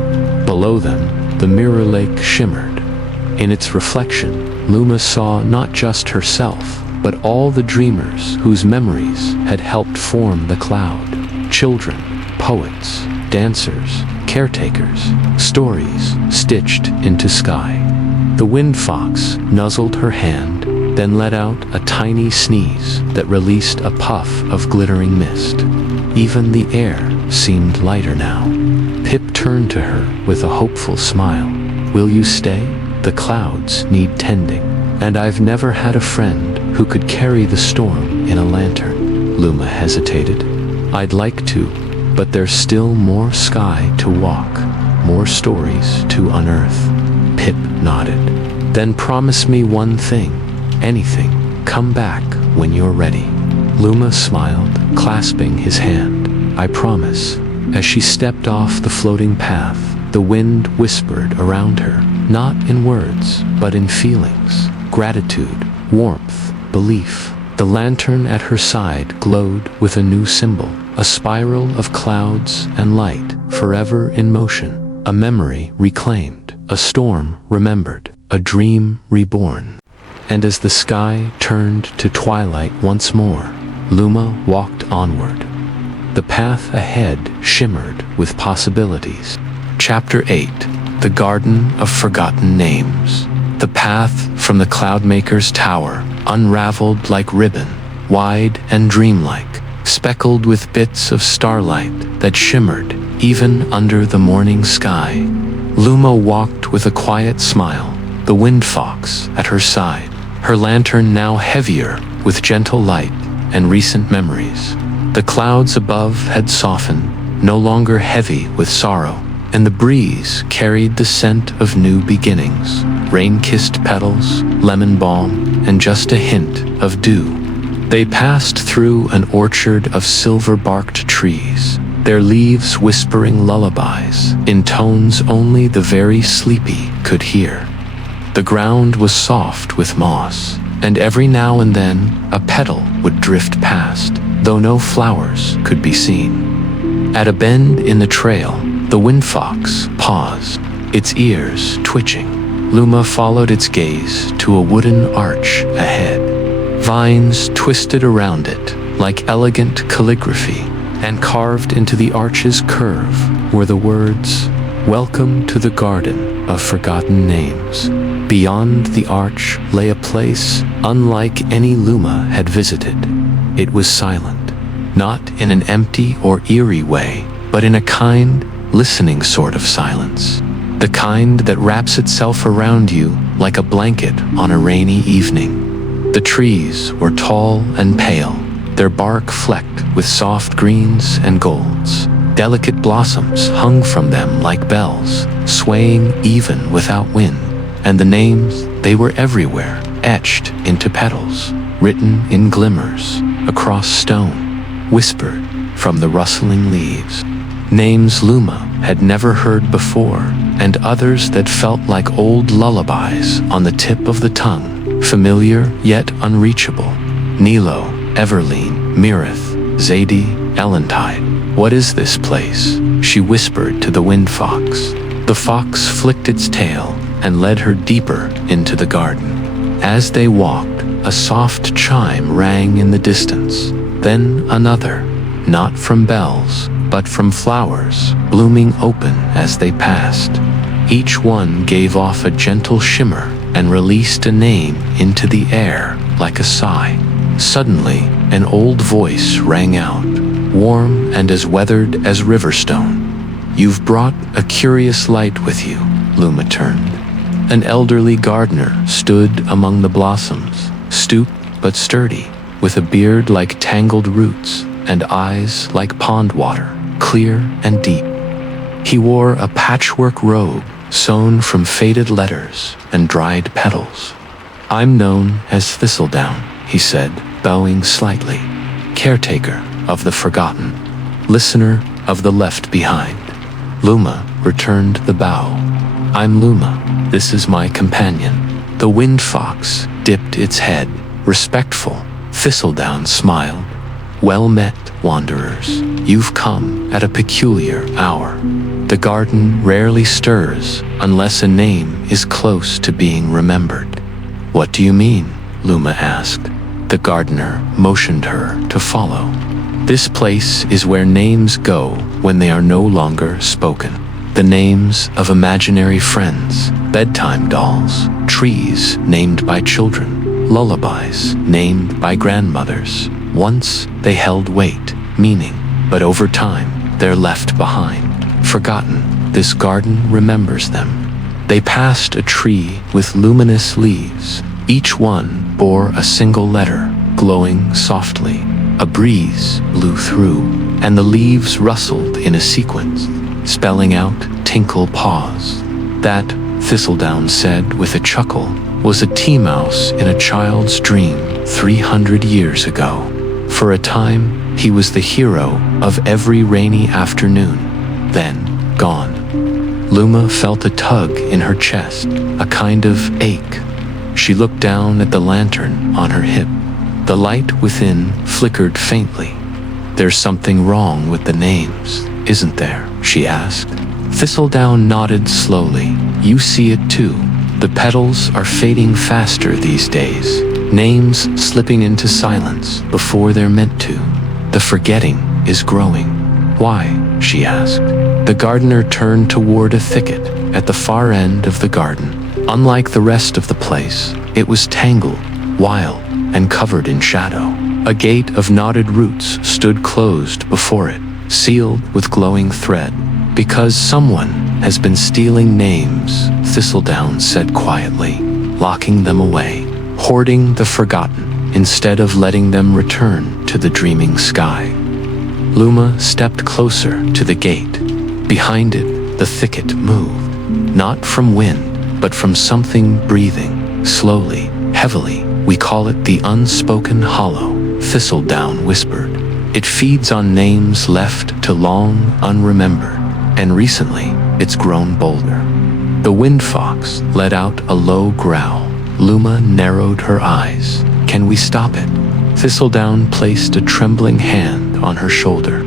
Below them, the mirror lake shimmered. In its reflection, Luma saw not just herself, but all the dreamers whose memories had helped form the cloud. Children, poets, dancers, caretakers, stories stitched into sky. The wind fox nuzzled her hand, then let out a tiny sneeze that released a puff of glittering mist. Even the air seemed lighter now. Pip turned to her with a hopeful smile. Will you stay? The clouds need tending, and I've never had a friend who could carry the storm in a lantern. Luma hesitated. I'd like to, but there's still more sky to walk, more stories to unearth. Pip nodded. Then promise me one thing, anything. Come back when you're ready. Luma smiled, clasping his hand. I promise. As she stepped off the floating path, the wind whispered around her, not in words, but in feelings. Gratitude, warmth, belief. The lantern at her side glowed with a new symbol, a spiral of clouds and light, forever in motion. A memory reclaimed, a storm remembered, a dream reborn. And as the sky turned to twilight once more, Luma walked onward. The path ahead shimmered with possibilities. Chapter 8. The Garden of Forgotten Names. The path from the Cloudmaker's tower unraveled like ribbon, wide and dreamlike, speckled with bits of starlight that shimmered even under the morning sky. Luma walked with a quiet smile, the wind fox at her side, her lantern now heavier with gentle light and recent memories. The clouds above had softened, no longer heavy with sorrow, and the breeze carried the scent of new beginnings, rain-kissed petals, lemon balm, and just a hint of dew. They passed through an orchard of silver-barked trees, their leaves whispering lullabies in tones only the very sleepy could hear. The ground was soft with moss, and every now and then a petal would drift past, though no flowers could be seen. At a bend in the trail, the wind fox paused, its ears twitching. Luma followed its gaze to a wooden arch ahead. Vines twisted around it like elegant calligraphy, and carved into the arch's curve were the words, "Welcome to the Garden of Forgotten Names." Beyond the arch lay a place unlike any Luma had visited. It was silent, not in an empty or eerie way, but in a kind, listening sort of silence. The kind that wraps itself around you like a blanket on a rainy evening. The trees were tall and pale, their bark flecked with soft greens and golds. Delicate blossoms hung from them like bells, swaying even without wind. And the names, they were everywhere, etched into petals, written in glimmers, across stone, whispered from the rustling leaves. Names Luma had never heard before, and others that felt like old lullabies on the tip of the tongue, familiar yet unreachable. Nilo, Everleen, Mirith, Zadie, Elentide. "What is this place?" she whispered to the wind fox. The fox flicked its tail and led her deeper into the garden. As they walked, a soft chime rang in the distance, then another, not from bells, but from flowers, blooming open as they passed. Each one gave off a gentle shimmer and released a name into the air like a sigh. Suddenly, an old voice rang out, warm and as weathered as riverstone. "You've brought a curious light with you," Luma turned. An elderly gardener stood among the blossoms, stooped but sturdy, with a beard like tangled roots and eyes like pond water, clear and deep. He wore a patchwork robe sewn from faded letters and dried petals. "I'm known as Thistledown," he said, bowing slightly. "Caretaker of the forgotten, listener of the left behind." Luma returned the bow. "I'm Luma. This is my companion." The wind fox dipped its head, respectful. Thistledown smiled. "Well met, wanderers. You've come at a peculiar hour. The garden rarely stirs unless a name is close to being remembered." "What do you mean?" Luma asked. The gardener motioned her to follow. "This place is where names go when they are no longer spoken. The names of imaginary friends, bedtime dolls, trees named by children, lullabies named by grandmothers. Once they held weight, meaning, but over time they're left behind, forgotten. This garden remembers them. They passed a tree with luminous leaves. Each one bore a single letter, glowing softly. A breeze blew through, and the leaves rustled in a sequence, spelling out tinkle paws. That, Thistledown said with a chuckle, was a tea mouse in a child's dream 300 years ago. For a time, he was the hero of every rainy afternoon, then gone. Luma felt a tug in her chest, a kind of ache. She looked down at the lantern on her hip. The light within flickered faintly. "There's something wrong with the names, isn't there?" she asked. Thistledown nodded slowly. "You see it too. The petals are fading faster these days, names slipping into silence before they're meant to. The forgetting is growing." "Why?" she asked. The gardener turned toward a thicket at the far end of the garden. Unlike the rest of the place, it was tangled, wild, and covered in shadow. A gate of knotted roots stood closed before it, sealed with glowing thread. "Because someone has been stealing names," Thistledown said quietly, "locking them away, hoarding the forgotten, instead of letting them return to the dreaming sky." Luma stepped closer to the gate. Behind it, the thicket moved, not from wind, but from something breathing, slowly, heavily. "We call it the unspoken hollow," Thistledown whispered. "It feeds on names left too long unremembered, and recently it's grown bolder." The wind fox let out a low growl. Luma narrowed her eyes. "Can we stop it?" Thistledown placed a trembling hand on her shoulder.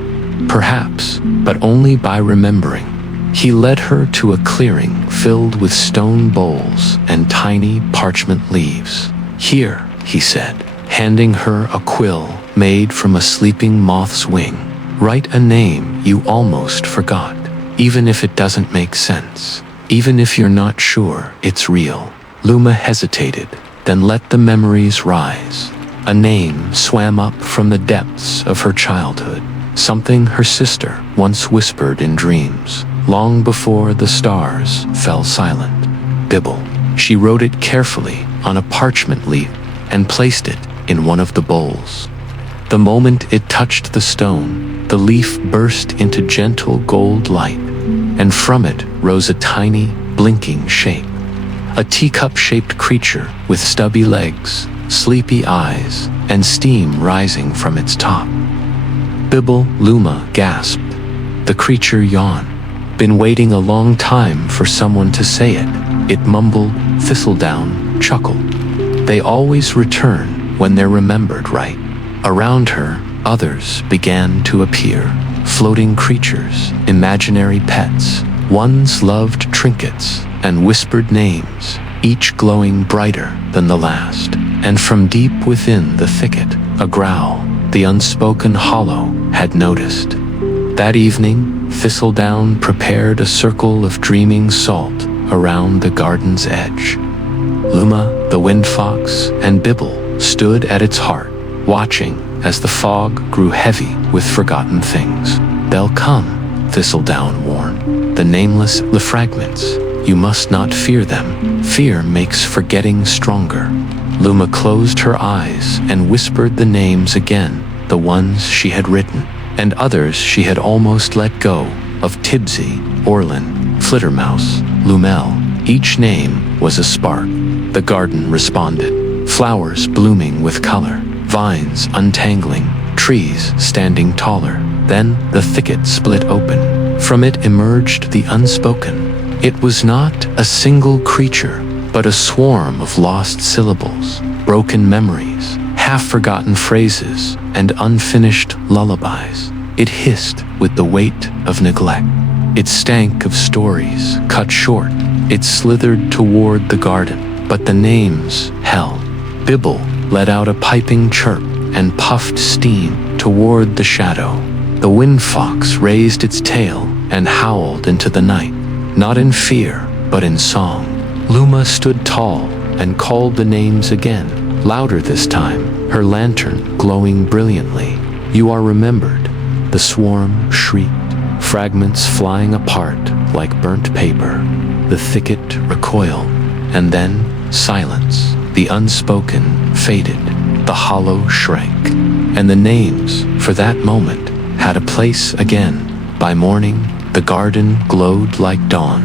"Perhaps, but only by remembering. He led her to a clearing filled with stone bowls and tiny parchment leaves. "Here," he said, handing her a quill made from a sleeping moth's wing. "Write a name you almost forgot, even if it doesn't make sense, even if you're not sure it's real." Luma hesitated, then let the memories rise. A name swam up from the depths of her childhood, something her sister once whispered in dreams, long before the stars fell silent. Bibble. She wrote it carefully on a parchment leaf and placed it in one of the bowls. The moment it touched the stone, the leaf burst into gentle gold light, and from it rose a tiny, blinking shape. A teacup-shaped creature with stubby legs, sleepy eyes, and steam rising from its top. "Bibble," Luma gasped. The creature yawned. "Been waiting a long time for someone to say it," it mumbled. Thistledown chuckled. "They always return when they're remembered, right?" Around her, others began to appear. Floating creatures, imaginary pets, ones loved trinkets and whispered names, each glowing brighter than the last. And from deep within the thicket, a growl the unspoken hollow had noticed. That evening, Thistledown prepared a circle of dreaming salt around the garden's edge. Luma, the wind fox, and Bibble stood at its heart, watching as the fog grew heavy with forgotten things. "They'll come," Thistledown warned. "The nameless, the fragments. You must not fear them. Fear makes forgetting stronger." Luma closed her eyes and whispered the names again, the ones she had written, and others she had almost let go of: Tibsy, Orlin, Flittermouse, Lumel. Each name was a spark. The garden responded. Flowers blooming with color, vines untangling, trees standing taller. Then the thicket split open. From it emerged the unspoken. It was not a single creature, but a swarm of lost syllables, broken memories, half-forgotten phrases, and unfinished lullabies. It hissed with the weight of neglect. It stank of stories cut short. It slithered toward the garden, but the names held. Bibble let out a piping chirp and puffed steam toward the shadow. The wind fox raised its tail and howled into the night, not in fear, but in song. Luma stood tall and called the names again, louder this time, her lantern glowing brilliantly. "You are remembered." The swarm shrieked, fragments flying apart like burnt paper. The thicket recoiled, and then silence. The unspoken faded, the hollow shrank, and the names, for that moment, had a place again. By morning, the garden glowed like dawn.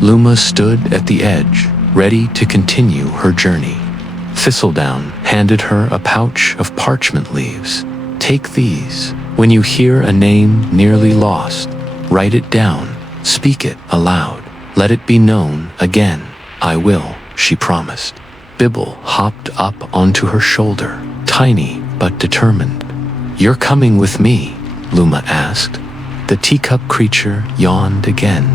Luma stood at the edge, ready to continue her journey. Thistledown handed her a pouch of parchment leaves. "Take these. When you hear a name nearly lost, write it down, speak it aloud. Let it be known again." "I will," she promised. Bibble hopped up onto her shoulder, tiny but determined. "You're coming with me?" Luma asked. The teacup creature yawned again.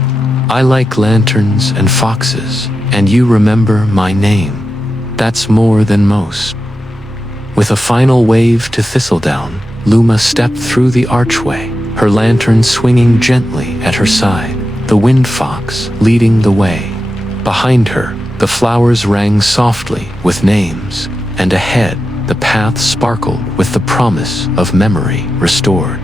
"I like lanterns and foxes, and you remember my name. That's more than most." With a final wave to Thistledown, Luma stepped through the archway, her lantern swinging gently at her side, the wind fox leading the way. Behind her, the flowers rang softly with names, and ahead, the path sparkled with the promise of memory restored.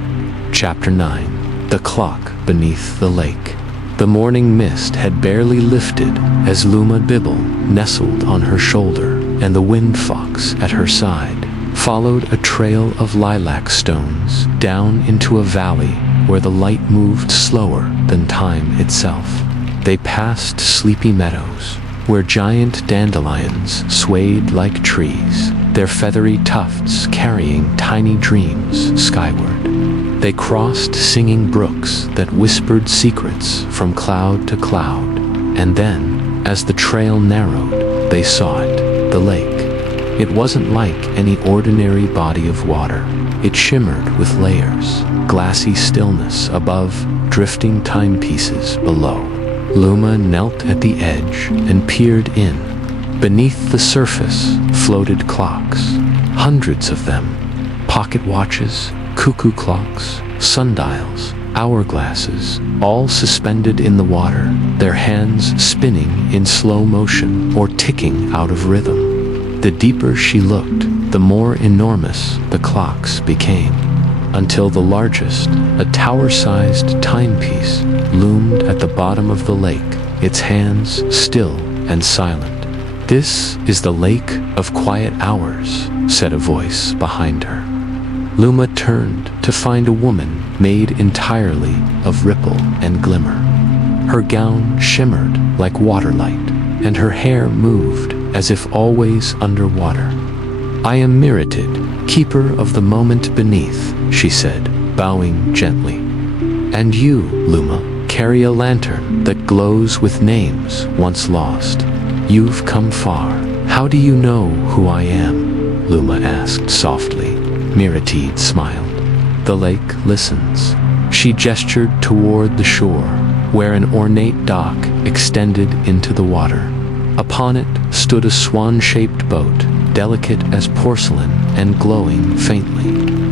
Chapter 9. The Clock Beneath the Lake. The morning mist had barely lifted as Luma Bibble nestled on her shoulder, and the wind fox at her side followed a trail of lilac stones down into a valley where the light moved slower than time itself. They passed sleepy meadows, where giant dandelions swayed like trees, their feathery tufts carrying tiny dreams skyward. They crossed singing brooks that whispered secrets from cloud to cloud, and then, as the trail narrowed, they saw it, the lake. It wasn't like any ordinary body of water. It shimmered with layers, glassy stillness above, drifting timepieces below. Luma knelt at the edge and peered in. Beneath the surface floated clocks, hundreds of them. Pocket watches, cuckoo clocks, sundials, hourglasses, all suspended in the water, their hands spinning in slow motion or ticking out of rhythm. The deeper she looked, the more enormous the clocks became, until the largest, a tower-sized timepiece, loomed at the bottom of the lake, its hands still and silent. "This is the Lake of Quiet Hours," said a voice behind her. Luma turned to find a woman made entirely of ripple and glimmer. Her gown shimmered like waterlight, and her hair moved as if always underwater. "I am Mirated, keeper of the moment beneath," she said, bowing gently. "And you, Luma, carry a lantern that glows with names once lost. You've come far. How do you know who I am?" Luma asked softly. Mirated smiled. "The lake listens." She gestured toward the shore, where an ornate dock extended into the water. Upon it stood a swan-shaped boat, delicate as porcelain and glowing faintly.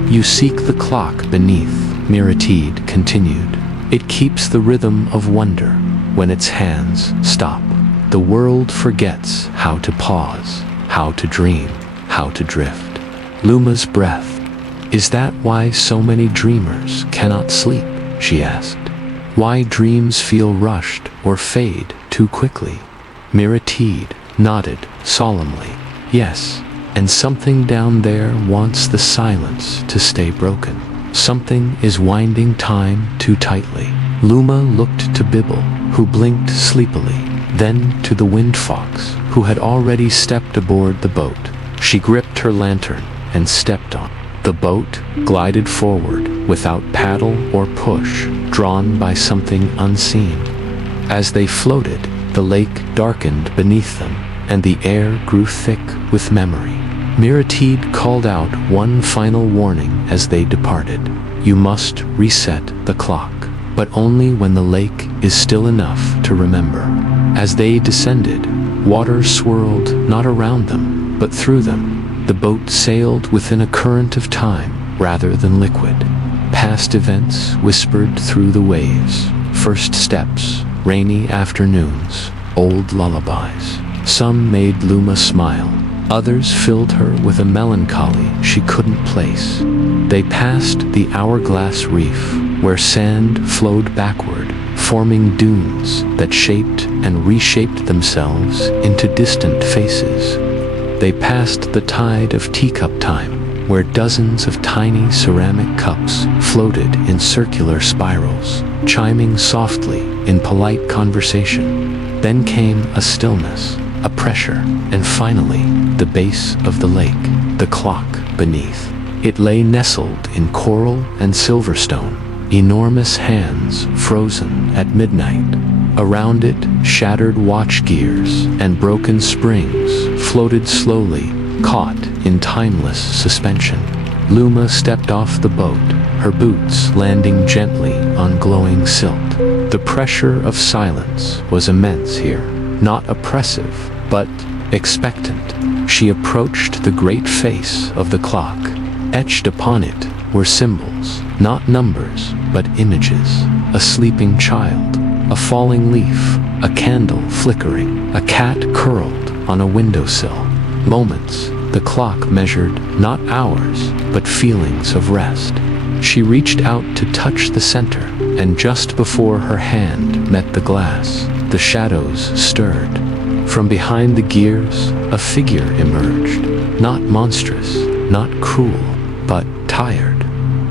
"You seek the clock beneath," Mirated continued. "It keeps the rhythm of wonder when its hands stop. The world forgets how to pause, how to dream, how to drift." Luma's breath. "Is that why so many dreamers cannot sleep?" she asked. "Why dreams feel rushed or fade too quickly?" Mirated nodded solemnly. "Yes, and something down there wants the silence to stay broken. Something is winding time too tightly." Luma looked to Bibble, who blinked sleepily, then to the wind fox, who had already stepped aboard the boat. She gripped her lantern and stepped on. The boat glided forward without paddle or push, drawn by something unseen. As they floated, the lake darkened beneath them, and the air grew thick with memory. Mirated called out one final warning as they departed. "You must reset the clock, but only when the lake is still enough to remember." As they descended, water swirled not around them, but through them. The boat sailed within a current of time rather than liquid. Past events whispered through the waves. First steps, rainy afternoons, old lullabies. Some made Luma smile. Others filled her with a melancholy she couldn't place. They passed the hourglass reef, where sand flowed backward, forming dunes that shaped and reshaped themselves into distant faces. They passed the tide of teacup time, where dozens of tiny ceramic cups floated in circular spirals, chiming softly in polite conversation. Then came a stillness, a pressure, and finally, the base of the lake, the clock beneath. It lay nestled in coral and silverstone, enormous hands frozen at midnight. Around it, shattered watch gears and broken springs floated slowly, caught in timeless suspension. Luma stepped off the boat, her boots landing gently on glowing silt. The pressure of silence was immense here, not oppressive, but expectant. She approached the great face of the clock. Etched upon it were symbols, not numbers, but images. A sleeping child, a falling leaf, a candle flickering, a cat curled on a windowsill. Moments, the clock measured not hours, but feelings of rest. She reached out to touch the center, and just before her hand met the glass, the shadows stirred. From behind the gears, a figure emerged, not monstrous, not cruel, but tired.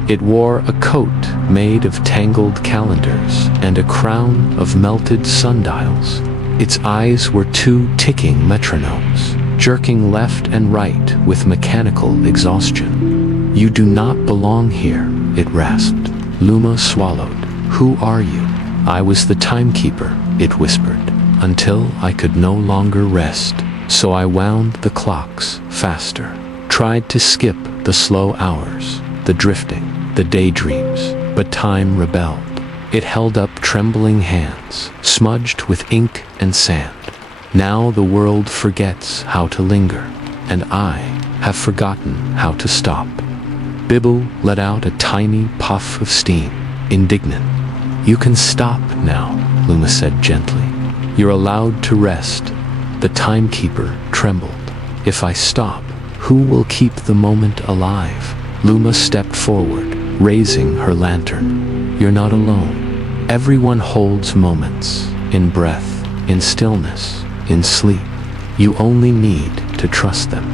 It wore a coat made of tangled calendars and a crown of melted sundials. Its eyes were two ticking metronomes, jerking left and right with mechanical exhaustion. "You do not belong here," it rasped. Luma swallowed. "Who are you?" "I was the timekeeper," it whispered, "until I could no longer rest. So I wound the clocks faster, tried to skip the slow hours, the drifting, the daydreams, but time rebelled. It held up trembling hands, smudged with ink and sand. Now the world forgets how to linger, and I have forgotten how to stop. Bibble let out a tiny puff of steam, indignant. You can stop now, Luma said gently. You're allowed to rest. The timekeeper trembled. If I stop, who will keep the moment alive? Luma stepped forward, raising her lantern. You're not alone. Everyone holds moments, in breath, in stillness, in sleep. You only need to trust them.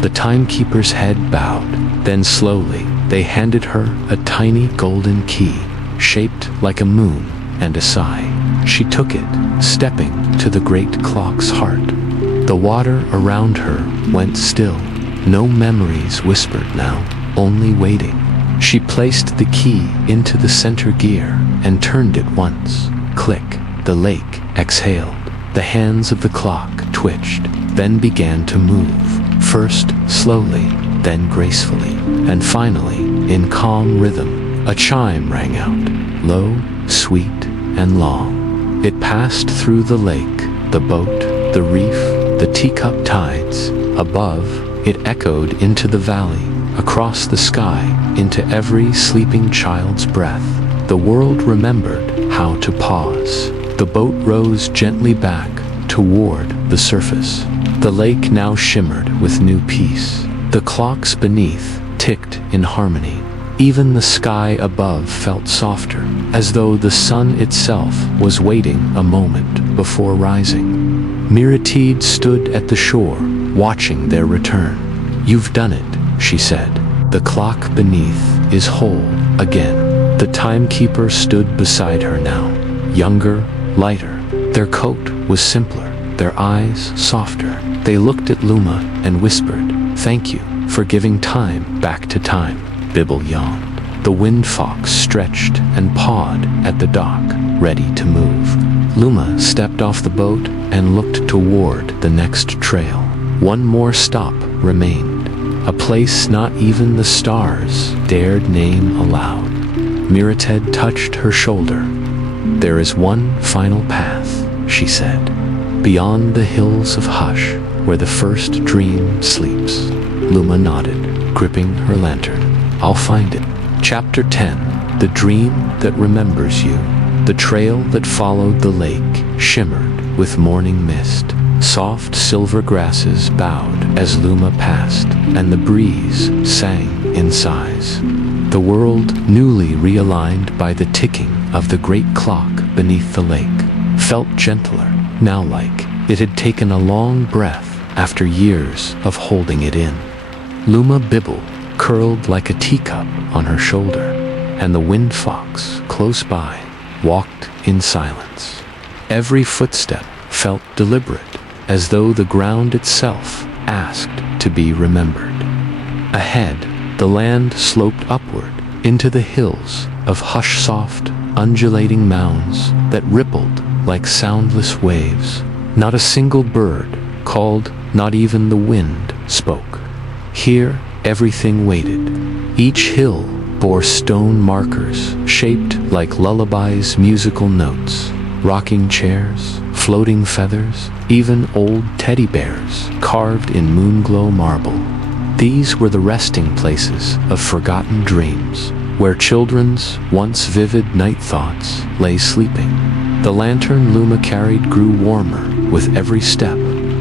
The timekeeper's head bowed. Then slowly, they handed her a tiny golden key, shaped like a moon and a sigh. She took it, stepping to the great clock's heart. The water around her went still. No memories whispered now, only waiting. She placed the key into the center gear and turned it once. Click. The lake exhaled. The hands of the clock twitched, then began to move. First slowly, then gracefully, and finally, in calm rhythm, a chime rang out, low, sweet, and long. It passed through the lake, the boat, the reef, the teacup tides. Above, it echoed into the valley, across the sky, into every sleeping child's breath. The world remembered how to pause. The boat rose gently back toward the surface. The lake now shimmered with new peace. The clocks beneath ticked in harmony. Even the sky above felt softer, as though the sun itself was waiting a moment before rising. Miratide stood at the shore, watching their return. You've done it, she said. The clock beneath is whole again. The timekeeper stood beside her now, younger, lighter. Their coat was simpler, their eyes softer. They looked at Luma and whispered, "Thank you for giving time back to time." Bibble yawned. The wind fox stretched and pawed at the dock, ready to move. Luma stepped off the boat and looked toward the next trail. One more stop remained, a place not even the stars dared name aloud. Miratide touched her shoulder. "There is one final path," she said, "beyond the hills of hush, where the first dream sleeps." Luma nodded, gripping her lantern. "I'll find it." Chapter 10. The Dream That Remembers You. The trail that followed the lake shimmered with morning mist. Soft silver grasses bowed as Luma passed, and the breeze sang in sighs. The world, newly realigned by the ticking of the great clock beneath the lake, felt gentler, now like it had taken a long breath after years of holding it in. Luma Bibble curled like a teacup on her shoulder, and the wind fox, close by, walked in silence. Every footstep felt deliberate, as though the ground itself asked to be remembered. Ahead, the land sloped upward into the hills of hush-soft, undulating mounds that rippled like soundless waves. Not a single bird called, not even the wind spoke. Here, everything waited. Each hill bore stone markers shaped like lullabies' musical notes. Rocking chairs, floating feathers, even old teddy bears carved in moonglow marble. These were the resting places of forgotten dreams, where children's once vivid night thoughts lay sleeping. The lantern Luma carried grew warmer with every step.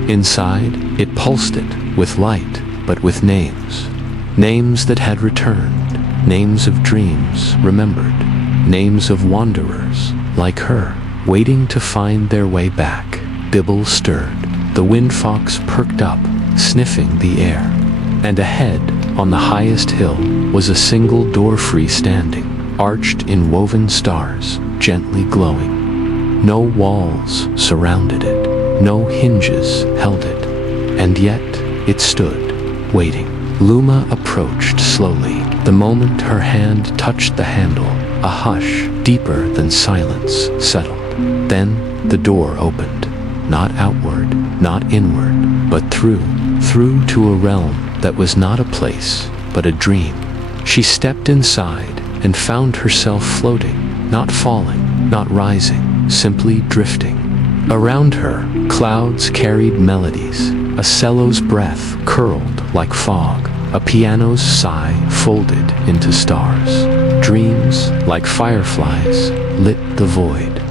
Inside, it pulsed it with light, but with names. Names that had returned, names of dreams remembered, names of wanderers like her, waiting to find their way back. Bibble stirred. The wind fox perked up, sniffing the air. And ahead, on the highest hill, was a single door freestanding, arched in woven stars, gently glowing. No walls surrounded it, no hinges held it, and yet it stood, waiting. Luma approached slowly. The moment her hand touched the handle, a hush, deeper than silence, settled. Then the door opened, not outward, not inward, but through to a realm that was not a place, but a dream. She stepped inside and found herself floating not falling, not rising, simply drifting. Around her, clouds carried melodies. A cello's breath curled like fog. A piano's sigh folded into stars. Dreams, like fireflies, lit the void.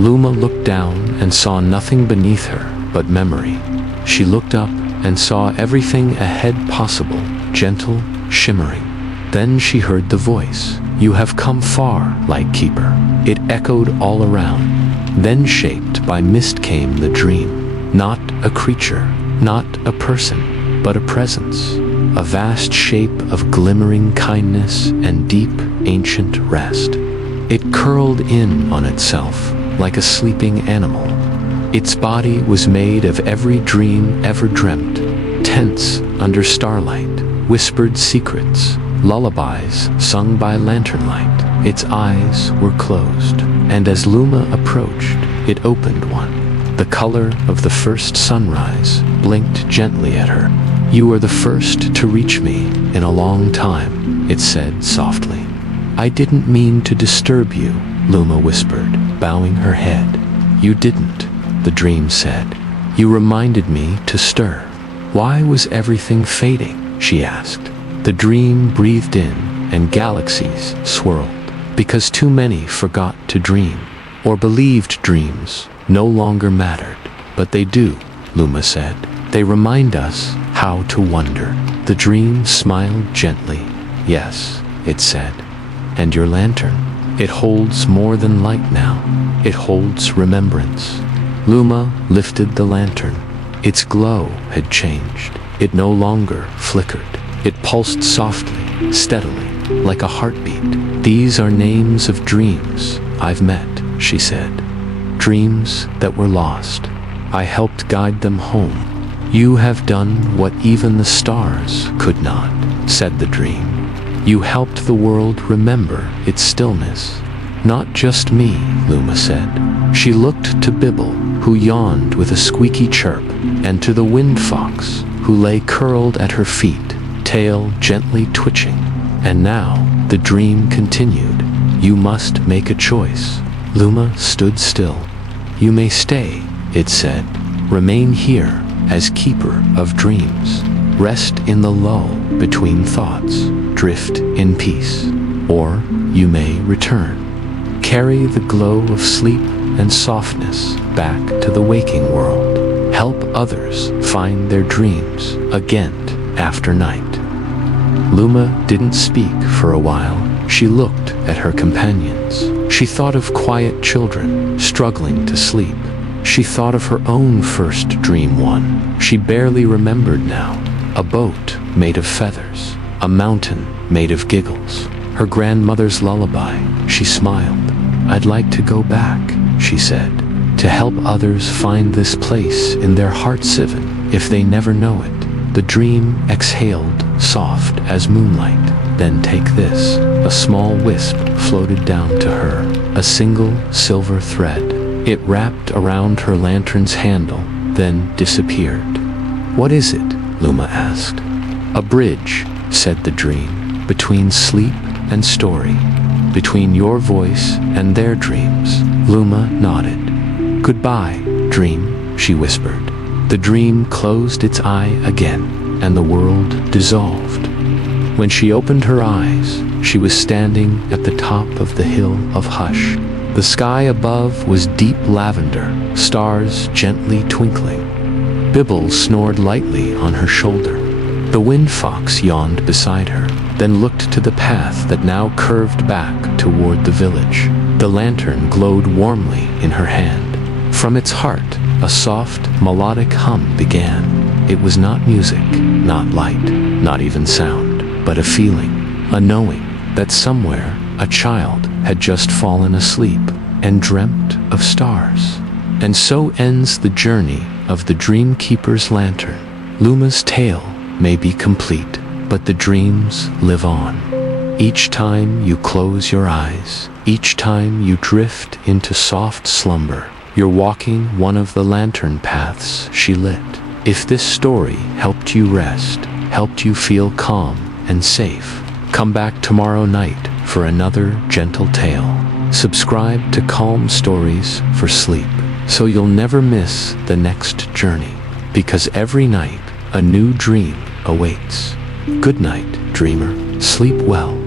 Luma looked down and saw nothing beneath her but memory. She looked up and saw everything ahead possible, gentle, shimmering. Then she heard the voice. "You have come far, Lightkeeper." It echoed all around. Then shaped by mist came the dream. Not a creature, not a person, but a presence. A vast shape of glimmering kindness and deep, ancient rest. It curled in on itself like a sleeping animal. Its body was made of every dream ever dreamt, tense under starlight, whispered secrets, lullabies sung by lantern light. Its eyes were closed, and as Luma approached, it opened one. The color of the first sunrise blinked gently at her. "You are the first to reach me in a long time," it said softly. "I didn't mean to disturb you," Luma whispered, bowing her head. "You didn't," the dream said. "You reminded me to stir." "Why was everything fading?" she asked. The dream breathed in, and galaxies swirled. "Because too many forgot to dream, or believed dreams no longer mattered." "But they do," Luma said. "They remind us how to wonder." The dream smiled gently. "Yes," it said. "And your lantern? It holds more than light now. It holds remembrance." Luma lifted the lantern. Its glow had changed. It no longer flickered. It pulsed softly, steadily, like a heartbeat. "These are names of dreams I've met," she said. "Dreams that were lost. I helped guide them home. You have done what even the stars could not," said the dream. "You helped the world remember its stillness." "Not just me," Luma said. She looked to Bibble, who yawned with a squeaky chirp, and to the wind fox, who lay curled at her feet, tail gently twitching. "And now," the dream continued, "you must make a choice." Luma stood still. "You may stay," it said. "Remain here as keeper of dreams. Rest in the lull between thoughts. Drift in peace. Or you may return. Carry the glow of sleep and softness back to the waking world. Help others find their dreams again after night." Luma didn't speak for a while. She looked at her companions. She thought of quiet children struggling to sleep. She thought of her own first dream one. She barely remembered now. A boat made of feathers. A mountain made of giggles. Her grandmother's lullaby. She smiled. "I'd like to go back," she said, "to help others find this place in their heart sieve if they never know it." The dream exhaled, soft as moonlight. "Then take this." A small wisp floated down to her, a single silver thread. It wrapped around her lantern's handle, then disappeared. "What is it?" Luma asked. "A bridge," said the dream, "between sleep and story. Between your voice and their dreams." Luma nodded. "Goodbye, dream," she whispered. The dream closed its eye again, and the world dissolved. When she opened her eyes, she was standing at the top of the hill of Hush. The sky above was deep lavender, stars gently twinkling. Bibble snored lightly on her shoulder. The wind fox yawned beside her, then looked to the path that now curved back toward the village. The lantern glowed warmly in her hand. From its heart, a soft, melodic hum began. It was not music, not light, not even sound, but a feeling, a knowing that somewhere a child had just fallen asleep and dreamt of stars. And so ends the journey of the Dreamkeeper's lantern. Luma's tale may be complete, but the dreams live on. Each time you close your eyes, each time you drift into soft slumber, you're walking one of the lantern paths she lit. If this story helped you rest, helped you feel calm and safe, come back tomorrow night for another gentle tale. Subscribe to Calm Stories for Sleep so you'll never miss the next journey, because every night a new dream awaits. Good night, dreamer. Sleep well.